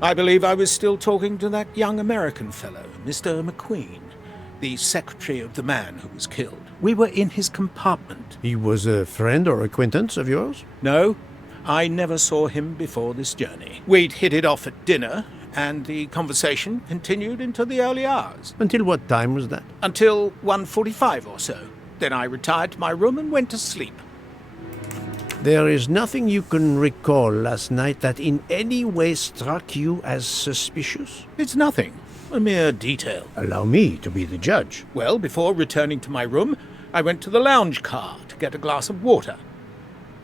I believe I was still talking to that young American fellow, Mr. McQueen, the secretary of the man who was killed. We were in his compartment. He was a friend or acquaintance of yours? No, I never saw him before this journey. We'd hit it off at dinner, and the conversation continued into the early hours. Until what time was that? Until 1:45 or so. Then I retired to my room and went to sleep. There is nothing you can recall last night that in any way struck you as suspicious? It's nothing. A mere detail. Allow me to be the judge. Well, before returning to my room, I went to the lounge car to get a glass of water.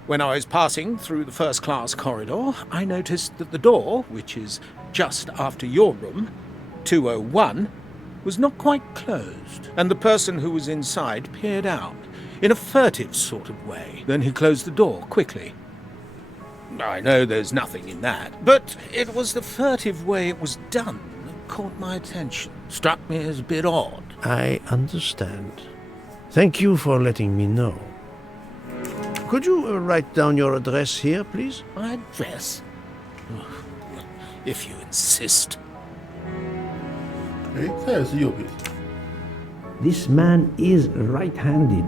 When I was passing through the first-class corridor, I noticed that the door, which is just after your room, 201, was not quite closed, and the person who was inside peered out in a furtive sort of way. Then he closed the door quickly. I know there's nothing in that, but it was the furtive way it was done that caught my attention. Struck me as a bit odd. I understand. Thank you for letting me know. Could you write down your address here, please? My address? If you insist. 他也是右撇子。 This man is right-handed.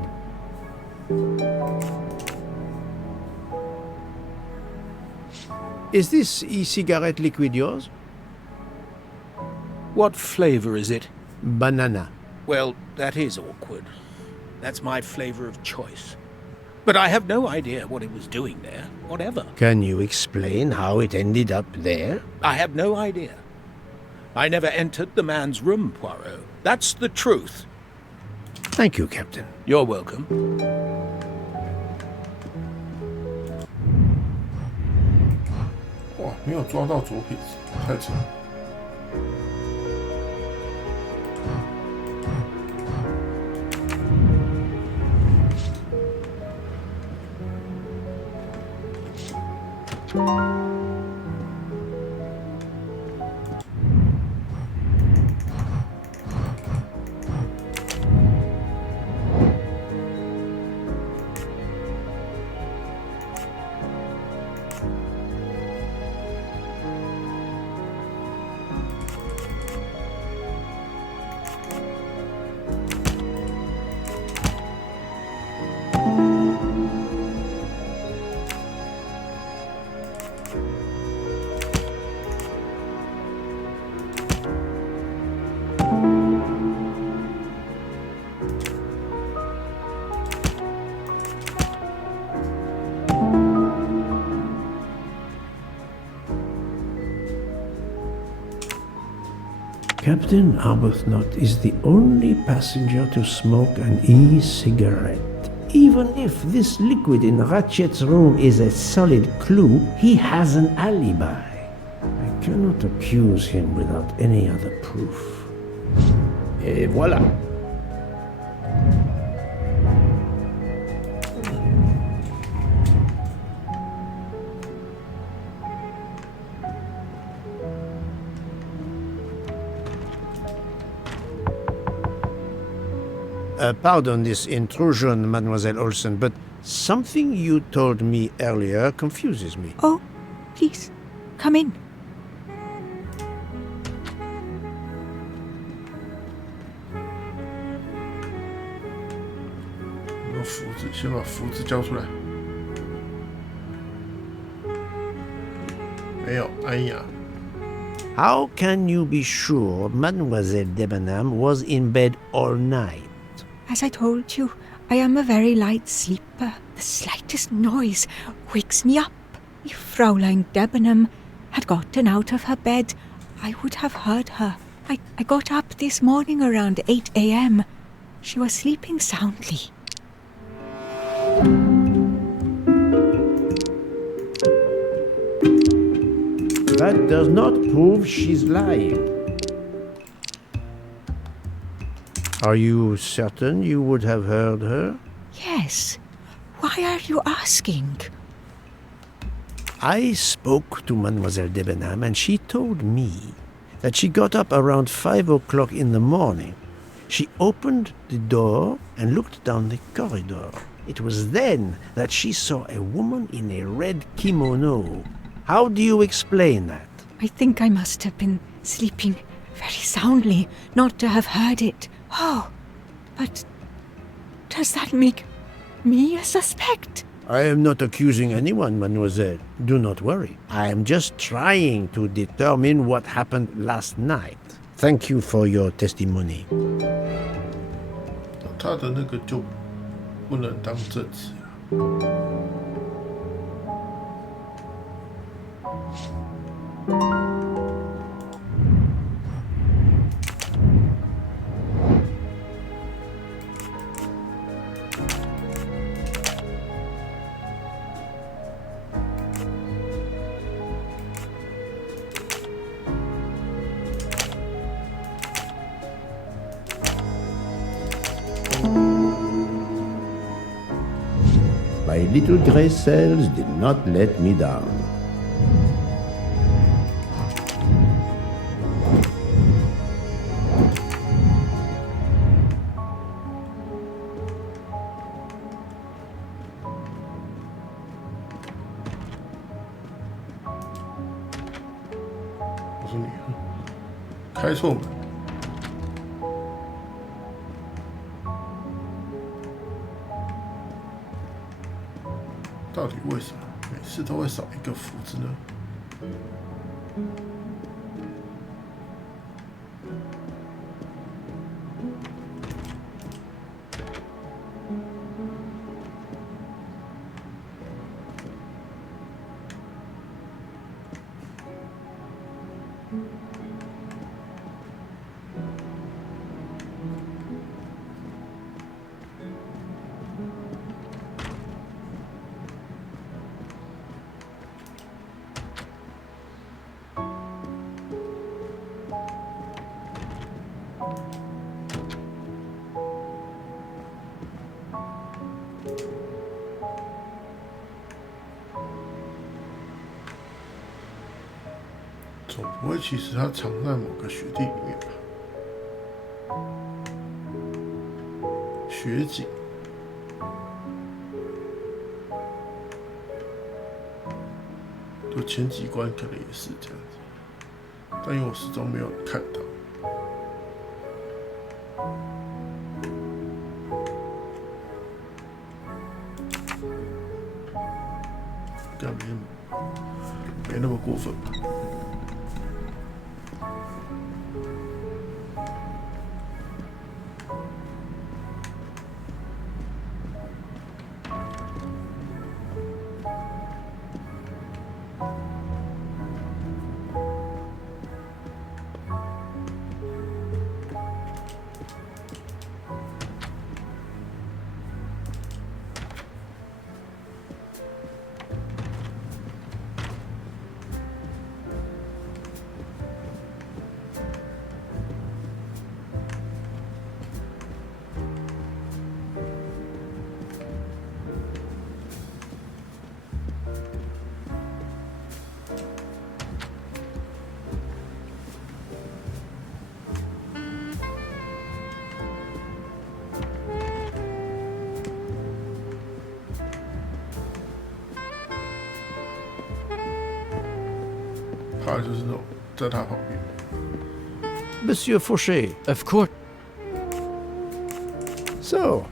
Is this e-cigarette liquid yours? What flavor is it? Banana. Well, that is awkward. That's my flavor of choice. But I have no idea what it was doing there, whatever. Can you explain how it ended up there? I have no idea. I never entered the man's room, Poirot. That's the truth. Thank you, Captain. You're welcome. 哇，没有抓到左撇子，太扯了。Captain Arbuthnot is the only passenger to smoke an e-cigarette. Even if this liquid in Ratchet's room is a solid clue, he has an alibi. I cannot accuse him without any other proof. Et voilà. Pardon this intrusion, Mademoiselle Olsen, but something you told me earlier confuses me. Oh, please, come in. 有符纸，先把符纸交出来。没有，安雅。 How can you be sure Mademoiselle Debenham was in bed all night? As I told you, I am a very light sleeper. The slightest noise wakes me up. If Fraulein Debenham had gotten out of her bed, I would have heard her. I got up this morning around 8 a.m. She was sleeping soundly. That does not prove she's lying. Are you certain you would have heard her? Yes. Why are you asking? I spoke to Mademoiselle Debenham and she told me that she got up around 5 o'clock in the morning. She opened the door and looked down the corridor. It was then that she saw a woman in a red kimono. How do you explain that? I think I must have been sleeping very soundly not to have heard it. Oh, but does that make me a suspect? I am not accusing anyone, mademoiselle. Do not worry. I am just trying to determine what happened last night. Thank you for your testimony. 他的那个就不能当证词啊。My little gray cells did not let me down.我说你开错门。到底为什么每次都会少一个斧子呢？总不会其实它藏在某个雪地里面吧？雪景，就前几关可能也是这样子，但因为我始终没有看到。应该没那么过分吧？怕就是那种在他旁边。Monsieur Fauché. Of course. So,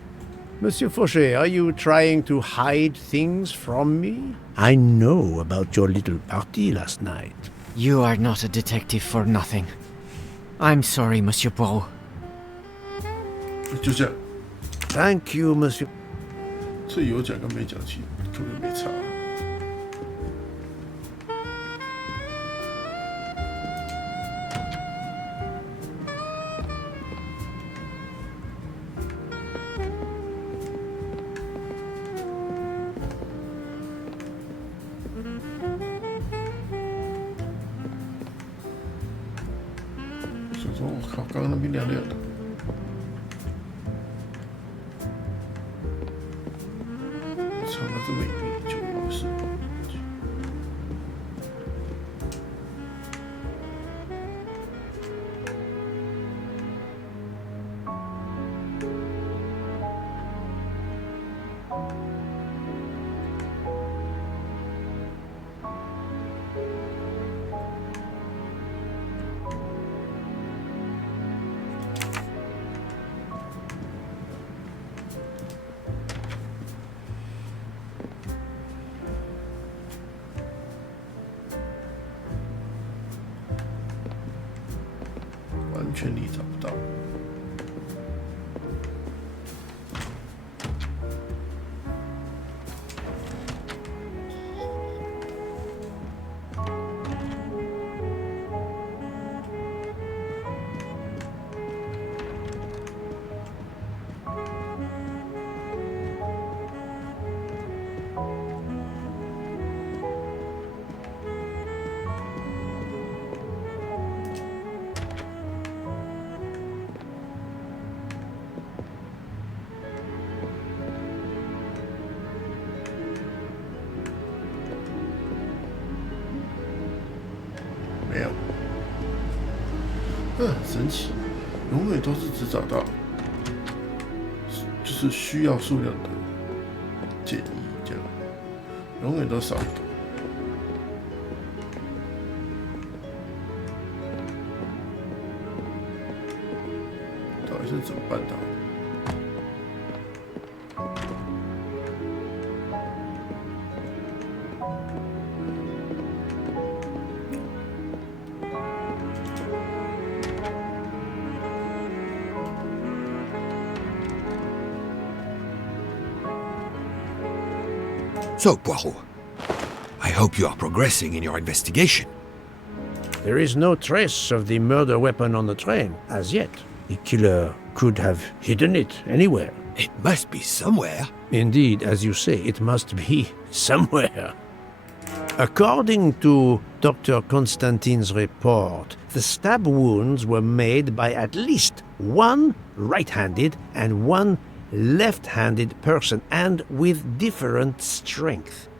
Monsieur Fauché, are you trying to hide things from me? I know about your little party last night. You are not a detective for nothing. I'm sorry, Monsieur Poirot. 就这样。Thank you, Monsieur. 这有讲跟没讲其实根本没差。我靠，刚刚那边亮亮的。藏了这么隐秘，就有事。完全力找不到。没有，很神奇，永远都是只找到就是需要数量的建议，这样永远都少一个。到底是怎么办到的？So, Poirot, I hope you are progressing in your investigation. There is no trace of the murder weapon on the train, as yet. The killer could have hidden it anywhere. It must be somewhere. Indeed, as you say, it must be somewhere. According to Dr. Constantine's report, the stab wounds were made by at least one right-handed and one left-handed person, and with different strength.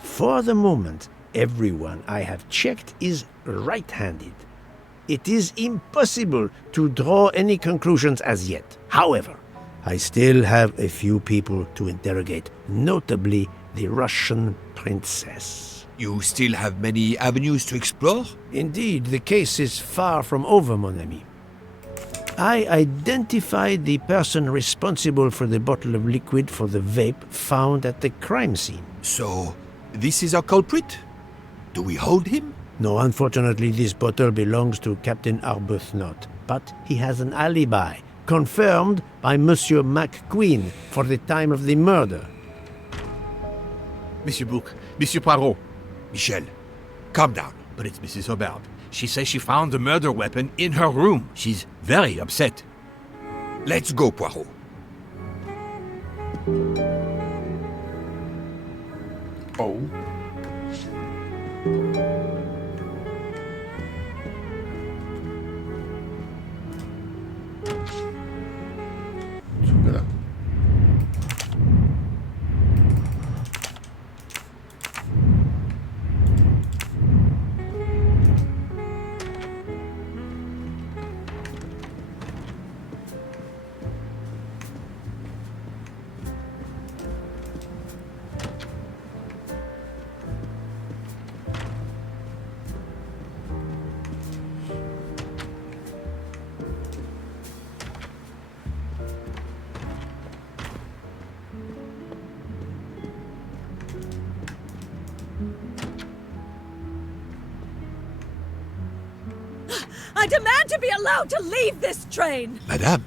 For the moment, everyone I have checked is right-handed. It is impossible to draw any conclusions as yet. However, I still have a few people to interrogate, notably the Russian princess. You still have many avenues to explore? Indeed, the case is far from over, mon ami. I identified the person responsible for the bottle of liquid for the vape found at the crime scene. So, this is our culprit? Do we hold him? No, unfortunately, this bottle belongs to Captain Arbuthnot, but he has an alibi, confirmed by Monsieur McQueen for the time of the murder. Monsieur Bouc, Monsieur Poirot. Michel, calm down. But it's Mrs. Hobart. She says she found the murder weapon in her room. She's very upset. Let's go, Poirot. Oh.出个了。I demand to be allowed to leave this train! Madame,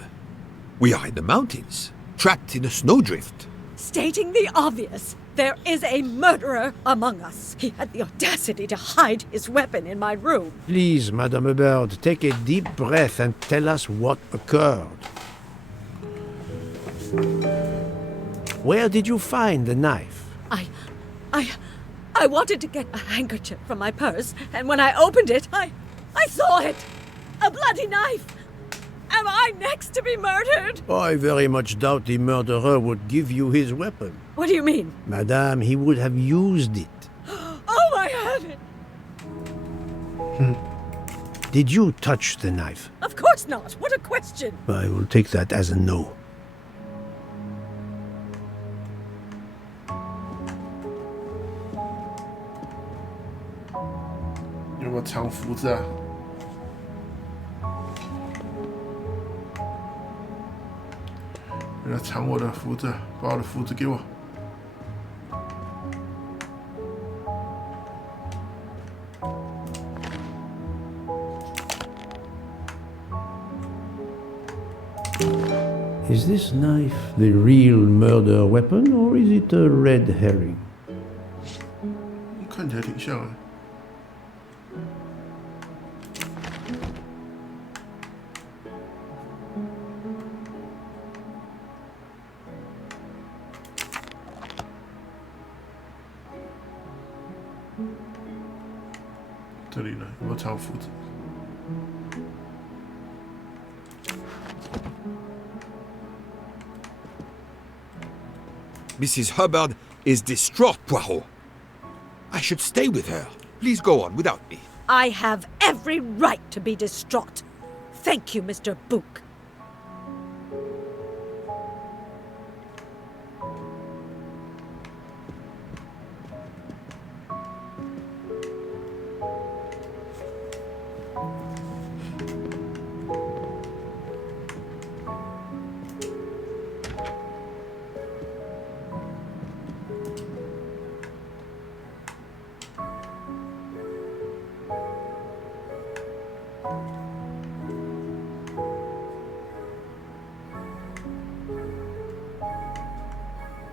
we are in the mountains, trapped in a snowdrift. Stating the obvious, there is a murderer among us. He had the audacity to hide his weapon in my room. Please, Madame Hubert, take a deep breath and tell us what occurred. Where did you find the knife? I wanted to get a handkerchief from my purse, and when I opened it, I saw it! A bloody knife! Am I next to be murdered? I very much doubt the murderer would give you his weapon. What do you mean? Madame, he would have used it. Oh, I have it! Did you touch the knife? Of course not. What a question. I will take that as a no. 有没有藏福字啊？有人藏我的福字，把我的福字给我。Is this knife the real murder weapon, or is it a red herring? 看起来挺像的。这里呢，有没有藏福字？ Mrs. Hubbard is distraught, Poirot. I should stay with her. Please go on without me. I have every right to be distraught. Thank you, Mr. Book.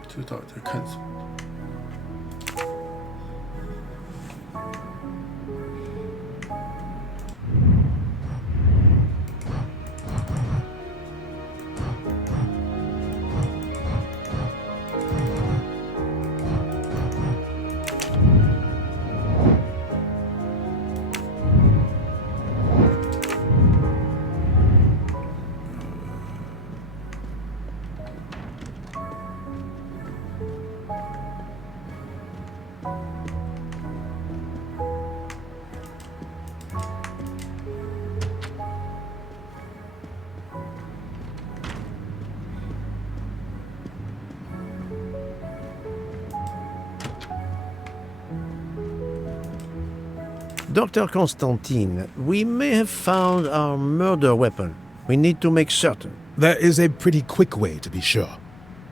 这到底在看什么？Dr. Constantine, we may have found our murder weapon. We need to make certain. There is a pretty quick way to be sure.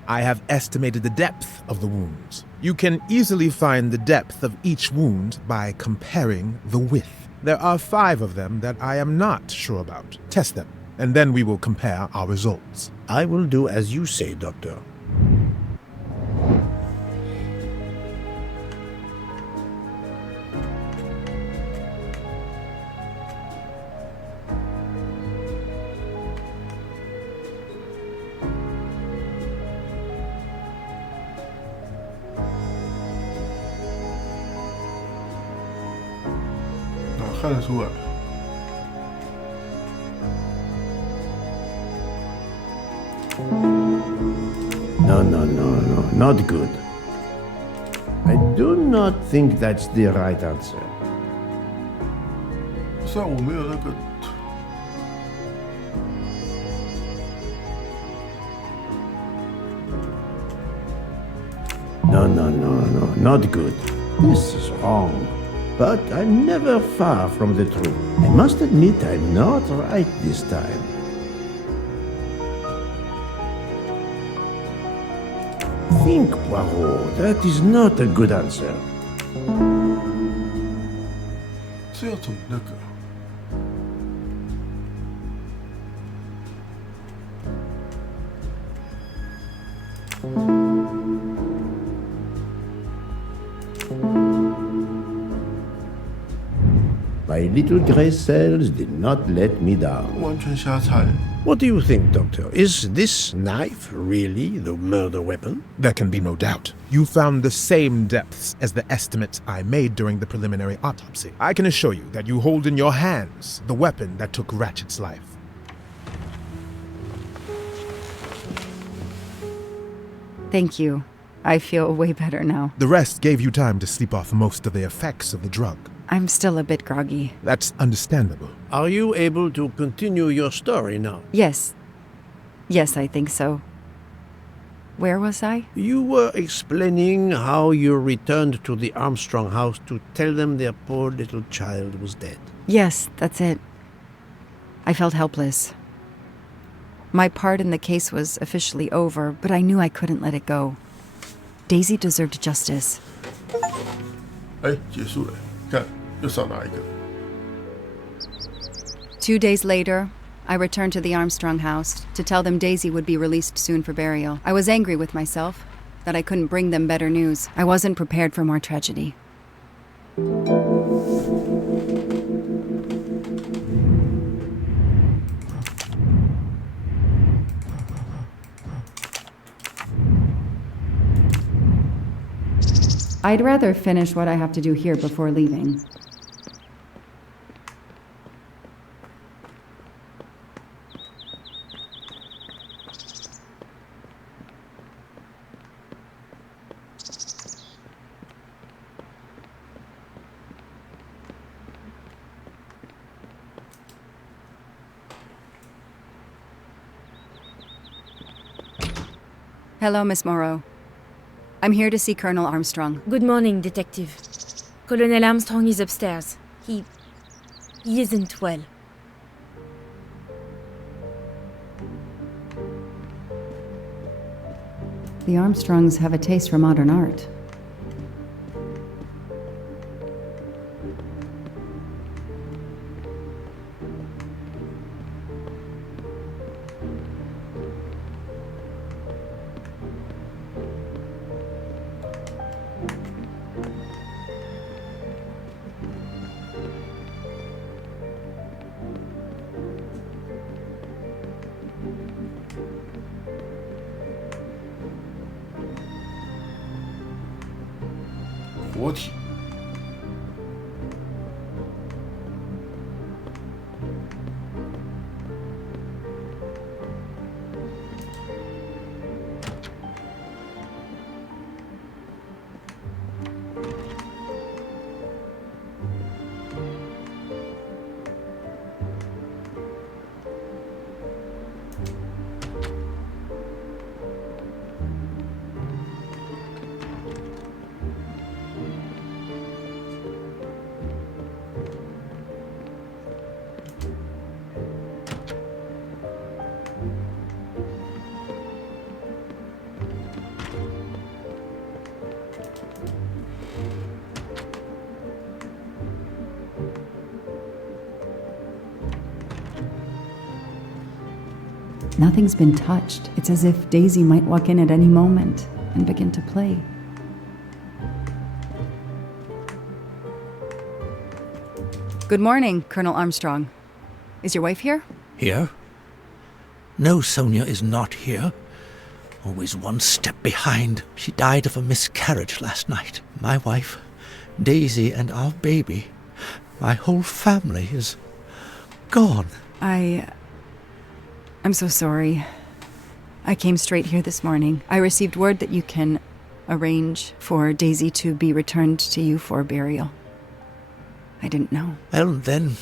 I have estimated the depth of the wounds. You can easily find the depth of each wound by comparing the width. There are 5 of them that I am not sure about. Test them, and then we will compare our results. I will do as you say, Doctor. Oh, 看得出来。No, not good. I do not think that's the right answer. 虽然我没有那个。 No, not good. This is wrong. But I'm never far from the truth. I must admit I'm not right this time. Think, Poirot. That is not a good answer. 这要怎么那个？ My little gray cells did not let me down. 完全瞎猜。 What do you think, Doctor? Is this knife really the murder weapon? There can be no doubt. You found the same depths as the estimate I made during the preliminary autopsy. I can assure you that you hold in your hands the weapon that took Ratchet's life. Thank you. I feel way better now. The rest gave you time to sleep off most of the effects of the drug. I'm still a bit groggy. That's understandable. Are you able to continue your story now? Yes. Yes, I think so. Where was I? You were explaining how you returned to the Armstrong house to tell them their poor little child was dead. Yes, that's it. I felt helpless. My part in the case was officially over, but I knew I couldn't let it go. Daisy deserved justice. 结束了，看又少拿一个。 2 days later, I returned to the Armstrong house to tell them Daisy would be released soon for burial. I was angry with myself that I couldn't bring them better news. I wasn't prepared for more tragedy. I'd rather finish what I have to do here before leaving. Hello, Miss Moreau. I'm here to see Colonel Armstrong. Good morning, Detective. Colonel Armstrong is upstairs. He isn't well. The Armstrongs have a taste for modern art.活体。Nothing's been touched. It's as if Daisy might walk in at any moment and begin to play. Good morning, Colonel Armstrong. Is your wife here? Here? No, Sonia is not here. Always one step behind. She died of a miscarriage last night. My wife, Daisy, and our baby. My whole family is gone. I'm so sorry. I came straight here this morning. I received word that you can arrange for Daisy to be returned to you for burial. I didn't know. Well, then,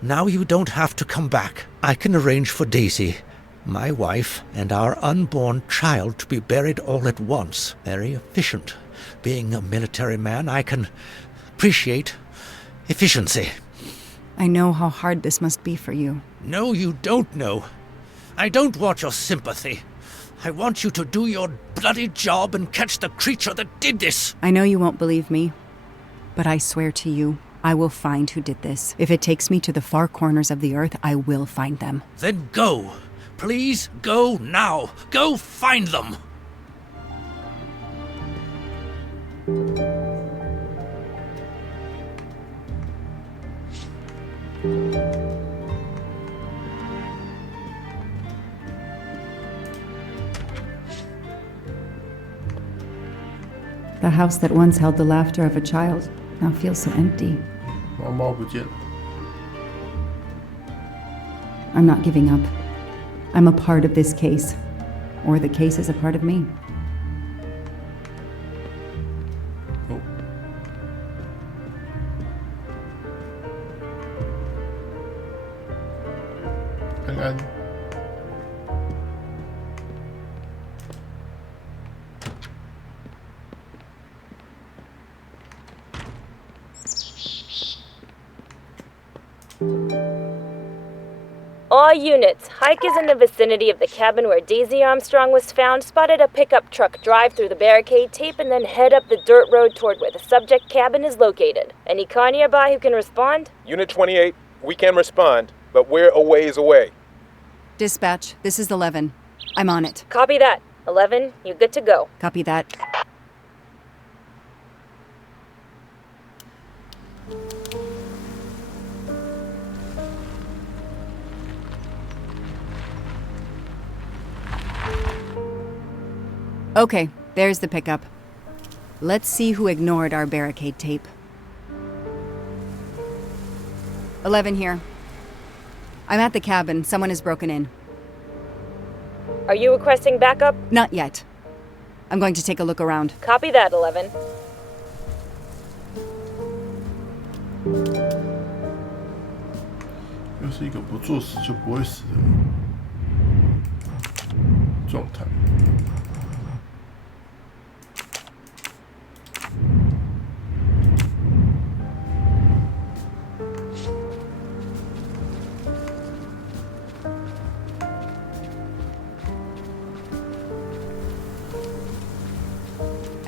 now you don't have to come back. I can arrange for Daisy, my wife, and our unborn child to be buried all at once. Very efficient. Being a military man, I can appreciate efficiency. I know how hard this must be for you. No, you don't know. I don't want your sympathy. I want you to do your bloody job and catch the creature that did this. I know you won't believe me, but I swear to you, I will find who did this. If it takes me to the far corners of the earth, I will find them. Then go. Please go now. Go find them. The house that once held the laughter of a child now feels so empty. 猫猫不见了。 I'm not giving up. I'm a part of this case. Or the case is a part of me. All units, Hike is in the vicinity of the cabin where Daisy Armstrong was found, spotted a pickup truck drive through the barricade tape and then head up the dirt road toward where the subject cabin is located. Any car nearby who can respond? Unit 28, we can respond, but we're a ways away. Dispatch, this is 11. I'm on it. Copy that. 11, you're good to go. Copy that. Okay, there's the pickup. Let's see who ignored our barricade tape. 11 here. I'm at the cabin. Someone has broken in. Are you requesting backup? Not yet. I'm going to take a look around. Copy that, 11.又是一个不作死就不会死的状态。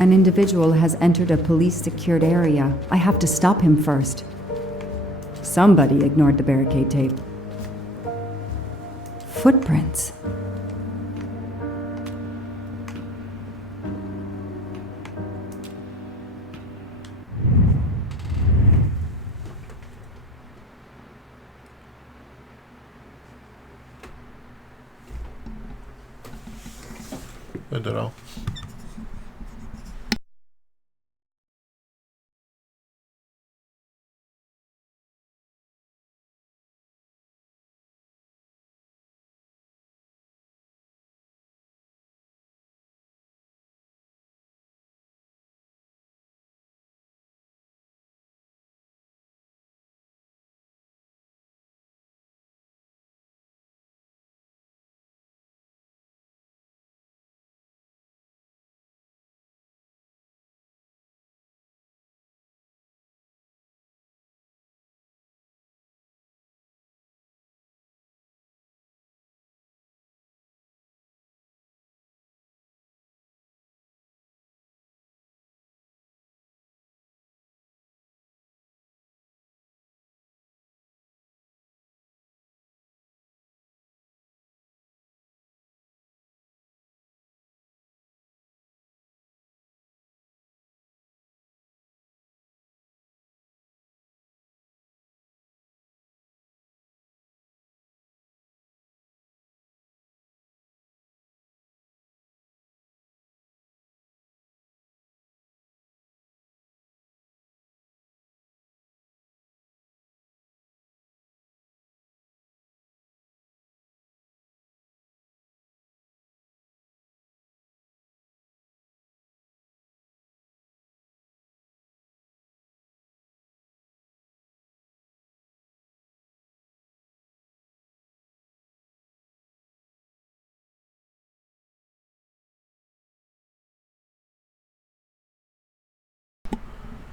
An individual has entered a police-secured area. I have to stop him first. Somebody ignored the barricade tape. Footprints. I don't know.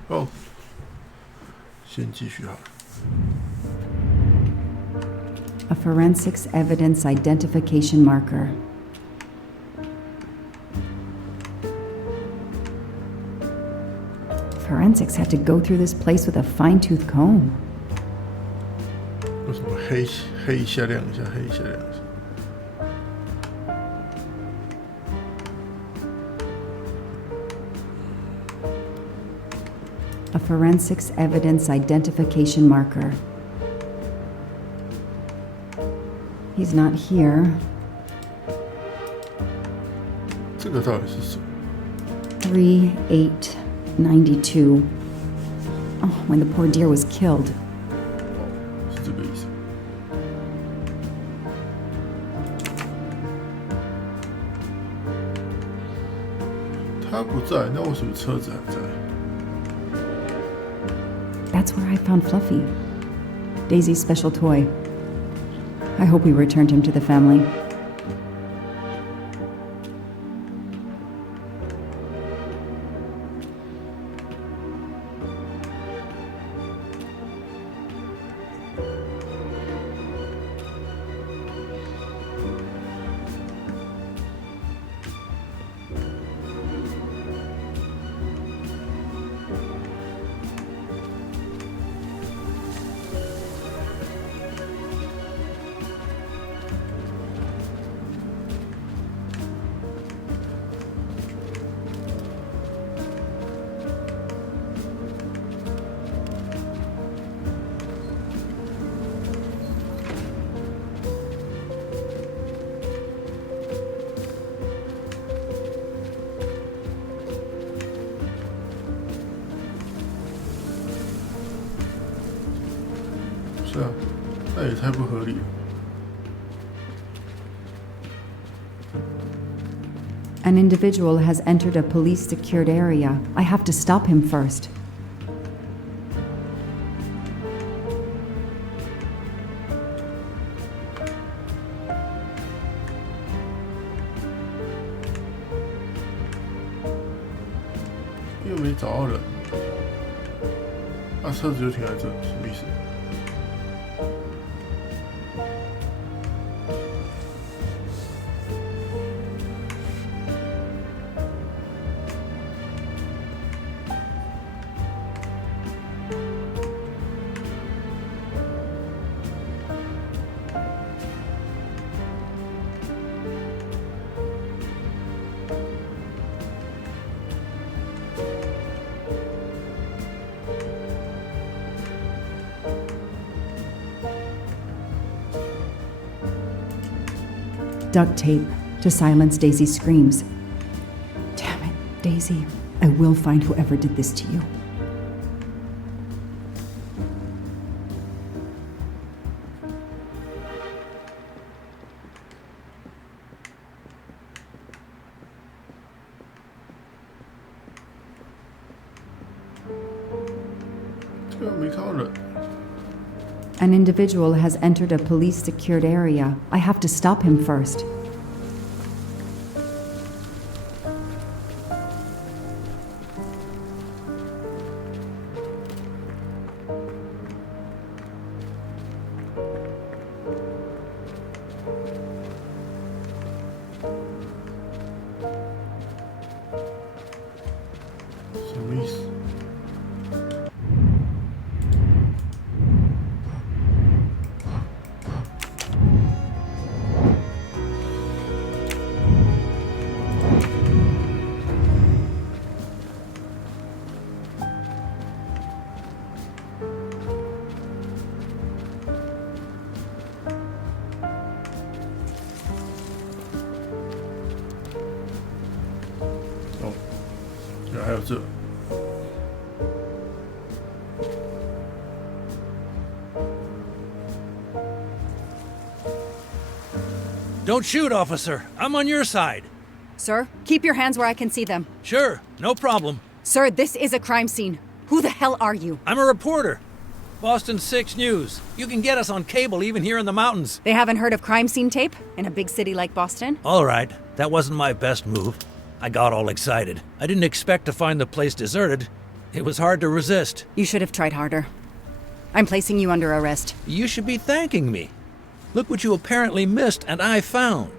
Oh, 先继续好了。 A forensics evidence identification marker. Forensics had to go through this place with a fine-tooth comb. 为什么黑一下亮一下，黑一下亮一下？ A forensics evidence identification marker. He's not here. 这个到底是什么？ 3892. Oh, when the poor deer was killed. 是这个意思。他不在，那为什么车子还在？ That's where I found Fluffy, Daisy's special toy. I hope we returned him to the family. 是啊，那也太不合理了。An individual has entered a police secured area. I have to stop him first.又没找到人，车子就停在这，什么意思？Duct tape to silence Daisy's screams. Damn it, Daisy. I will find whoever did this to you. An individual has entered a police secured area. I have to stop him first. Don't shoot, officer. I'm on your side. Sir, keep your hands where I can see them. Sure, no problem. Sir, this is a crime scene. Who the hell are you? I'm a reporter. Boston 6 News. You can get us on cable even here in the mountains. They haven't heard of crime scene tape in a big city like Boston? All right, that wasn't my best move. I got all excited. I didn't expect to find the place deserted. It was hard to resist. You should have tried harder. I'm placing you under arrest. You should be thanking me. Look what you apparently missed and I found.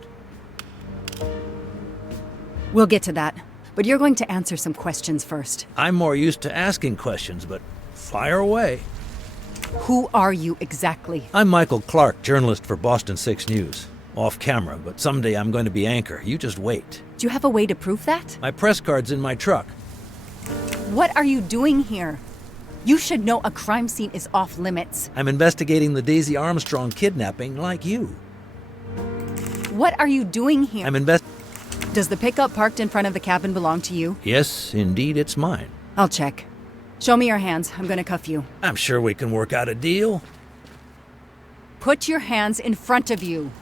We'll get to that, but you're going to answer some questions first. I'm more used to asking questions, but fire away. Who are you exactly? I'm Michael Clark, journalist for Boston 6 News. Off camera, but someday I'm going to be anchor. You just wait. Do you have a way to prove that? My press card's in my truck. What are you doing here? You should know a crime scene is off limits. I'm investigating the Daisy Armstrong kidnapping like you. What are you doing here? Does the pickup parked in front of the cabin belong to you? Yes, indeed, it's mine. I'll check. Show me your hands. I'm gonna cuff you. I'm sure we can work out a deal. Put your hands in front of you.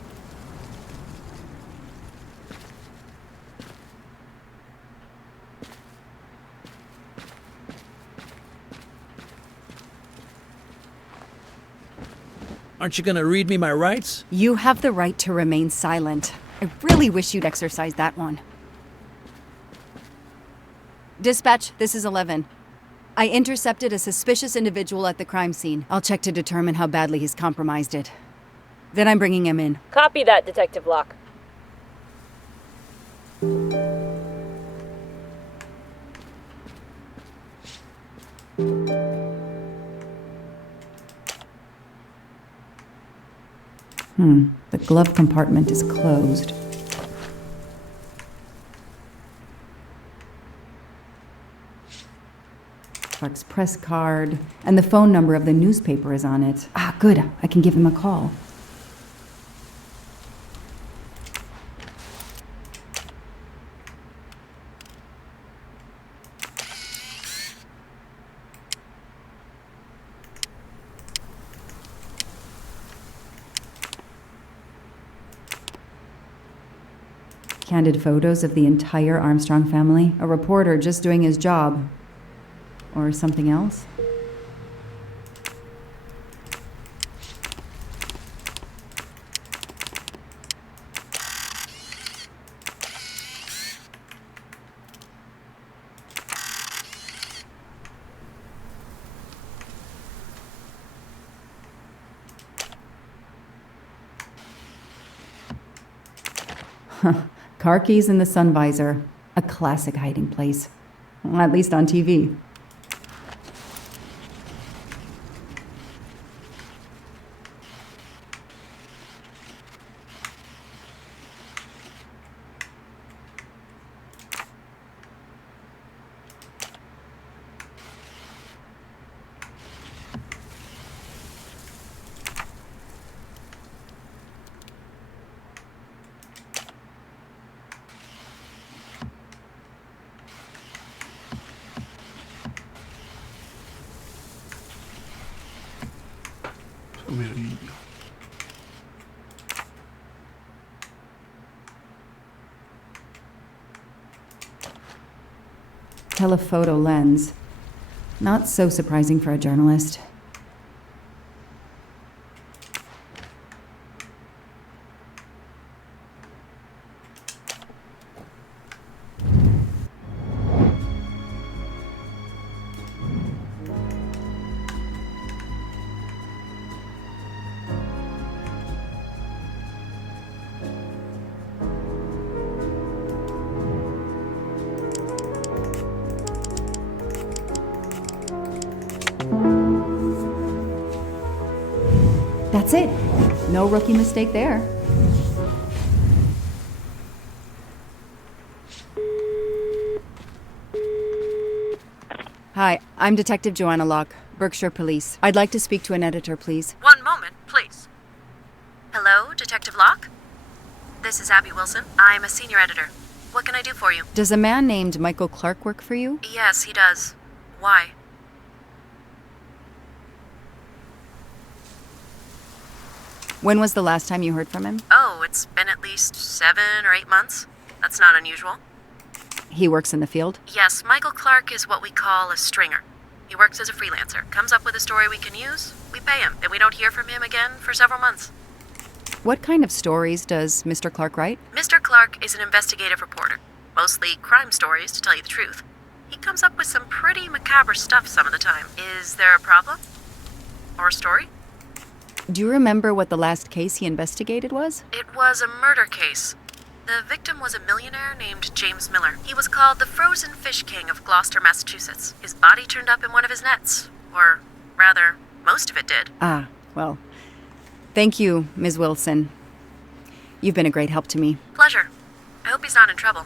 Aren't you gonna read me my rights? You have the right to remain silent. I really wish you'd exercise that one. Dispatch, this is 11. I intercepted a suspicious individual at the crime scene. I'll check to determine how badly he's compromised it. Then I'm bringing him in. Copy that, Detective Locke. The glove compartment is closed. Clark's press card, and the phone number of the newspaper is on it. Ah, good. I can give him a call. Candid photos of the entire Armstrong family? A reporter just doing his job? Or something else? Car keys in the sun visor. A classic hiding place. Well, at least on TV. Telephoto lens. Not so surprising for a journalist. That's it. No rookie mistake there. Hi, I'm Detective Joanna Locke, Berkshire Police. I'd like to speak to an editor, please. One moment, please. Hello, Detective Locke? This is Abby Wilson. I'm a senior editor. What can I do for you? Does a man named Michael Clark work for you? Yes, he does. Why? When was the last time you heard from him? Oh, it's been at least 7 or 8 months. That's not unusual. He works in the field? Yes, Michael Clark is what we call a stringer. He works as a freelancer, comes up with a story we can use, we pay him, and we don't hear from him again for several months. What kind of stories does Mr. Clark write? Mr. Clark is an investigative reporter. Mostly crime stories, to tell you the truth. He comes up with some pretty macabre stuff some of the time. Is there a problem? Or a story? Do you remember what the last case he investigated was? It was a murder case. The victim was a millionaire named James Miller. He was called the Frozen Fish King of Gloucester, Massachusetts. His body turned up in one of his nets. Or, rather, most of it did. Ah, well, thank you, Ms. Wilson. You've been a great help to me. Pleasure. I hope he's not in trouble.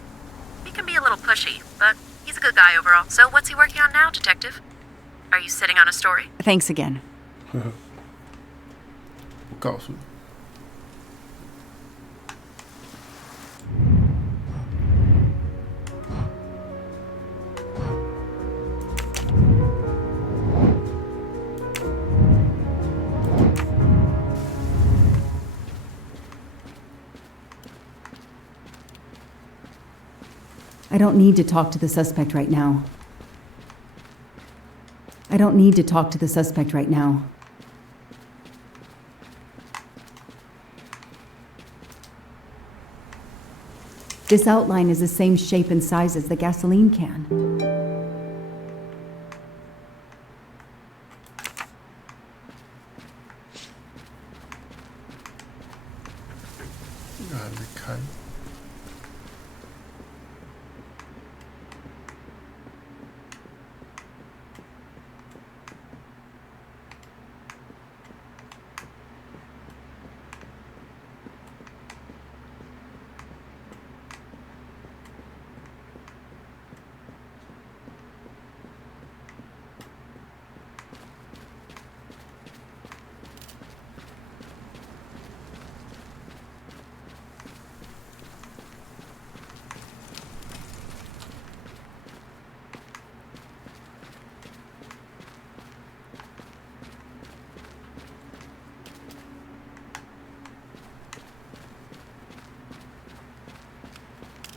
He can be a little pushy, but he's a good guy overall. So what's he working on now, Detective? Are you sitting on a story? Thanks again. 我告诉你。I don't need to talk to the suspect right now. I don't need to talk to the suspect right now. This outline is the same shape and size as the gasoline can.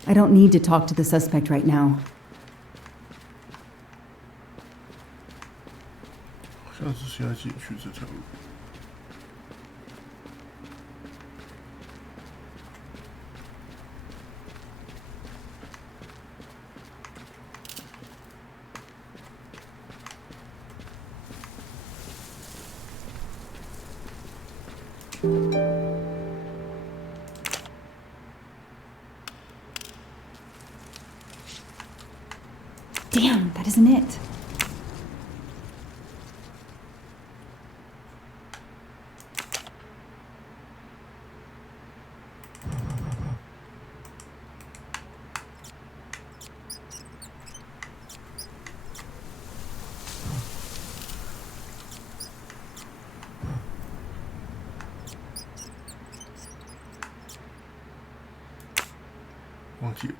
I don't need to talk to the suspect right now. 好像是现在进去这条路。Damn, that isn't it. Thank you.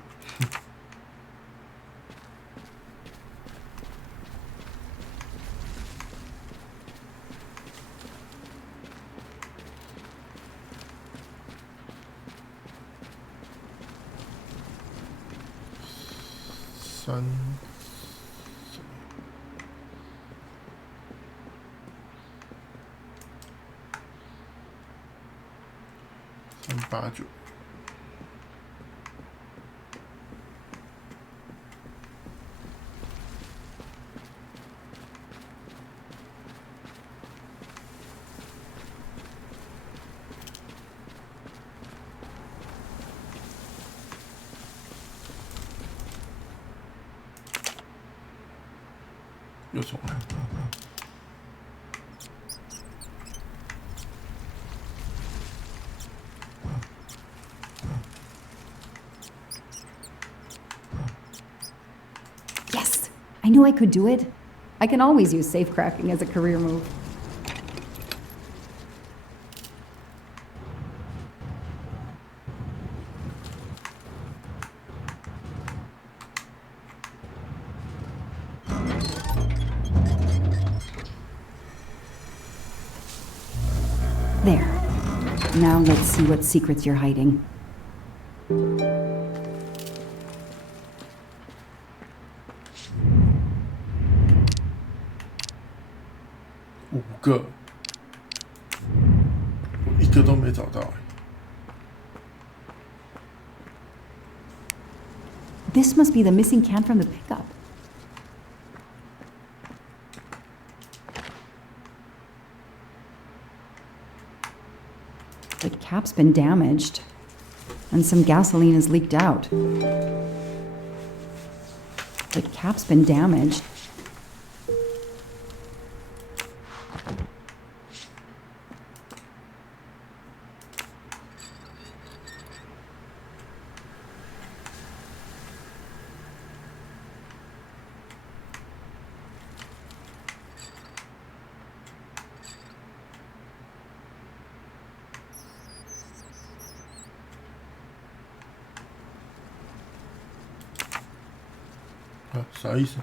389。又重来。Yes! I knew I could do it. I can always use safe cracking as a career move. There. Now let's see what secrets you're hiding. 5个，我一个都没找到。This must be the missing can from the pickup. The cap's been damaged, and some gasoline has leaked out. The cap's been damaged. Ah, 啥意思？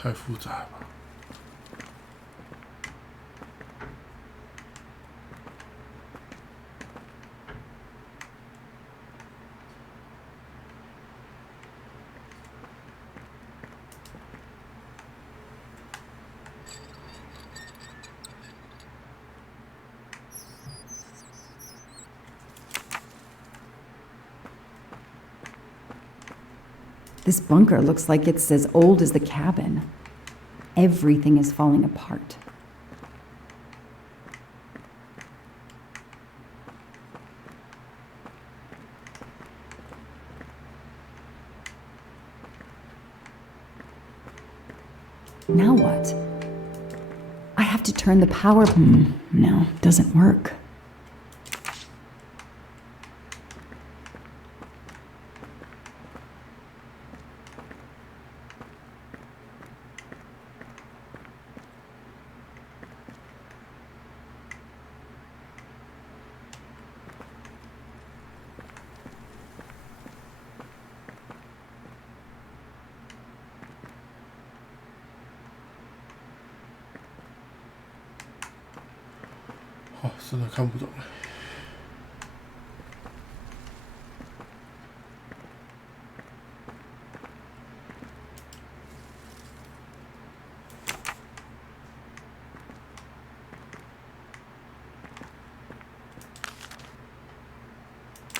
太复杂了吧。This bunker looks like it's as old as the cabin. Everything is falling apart. Now what? I have to turn the power. No, doesn't work.真的看不懂了。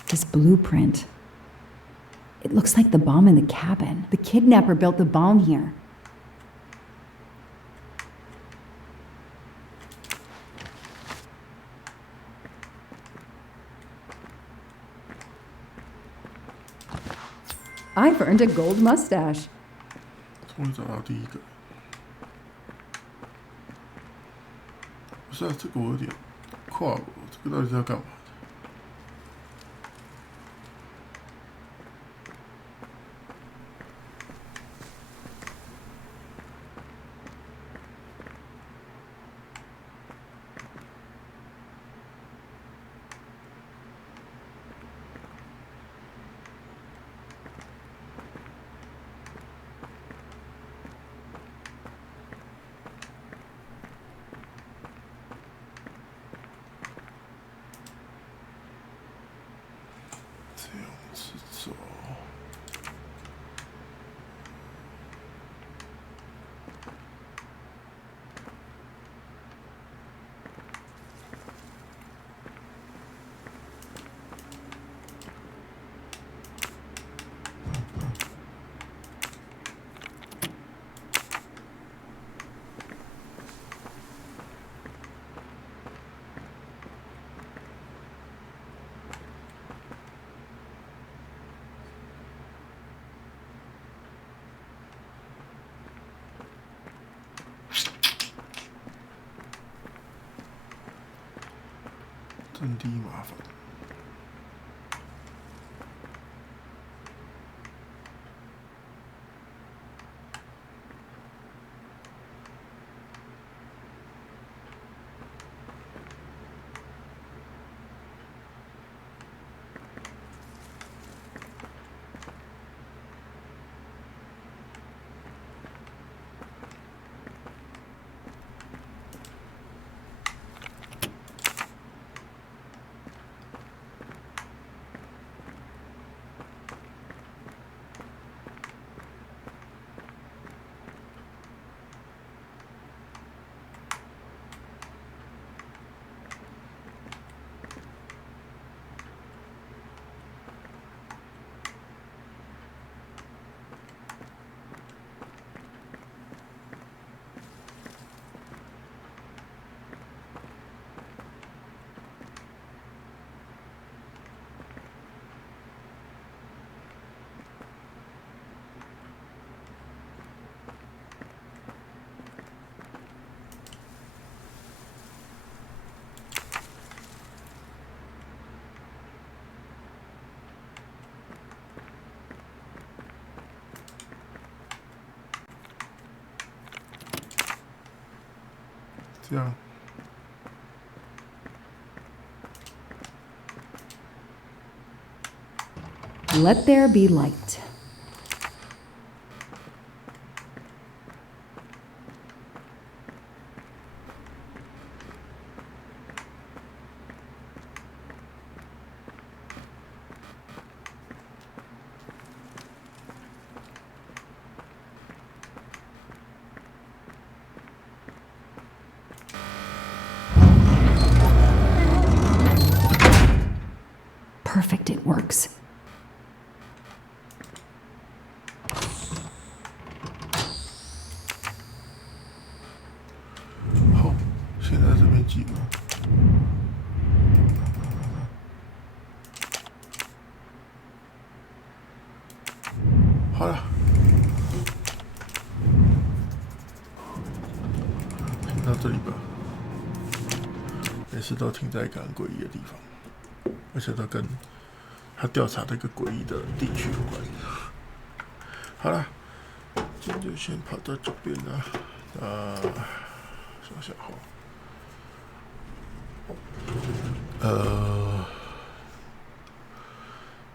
This blueprint. It looks like the bomb in the cabin. The kidnapper built the bomb here. I've earned a gold mustache. 终于找到第一个。不是啊，这个我有点跨我，这个到底是要干嘛？这样子走。真的麻烦。这样。Let there be light. Perfect, it works. 记了。好了，停到这里吧。每次都停在一个很诡异的地方，而且都跟他调查的一个诡异的地区有关。好了，今天就先跑到这边了。想想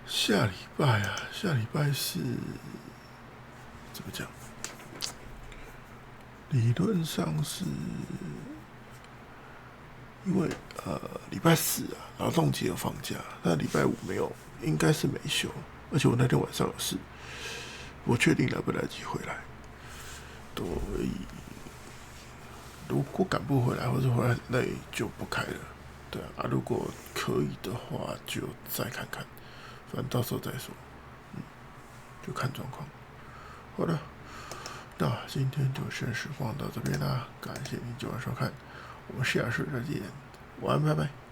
下礼拜啊，下礼拜是怎么讲？理论上是因为礼拜四啊，劳动节有放假，那礼拜五没有，应该是没休。而且我那天晚上有事，我确定来不来得及回来。所以如果赶不回来，或者回来累，就不开了。对啊，如果可以的话，就再看看。反正到时候再说，就看状况。好了，那今天就先实况到这边啦，感谢您今晚收看，我们下次再见，晚安，拜拜。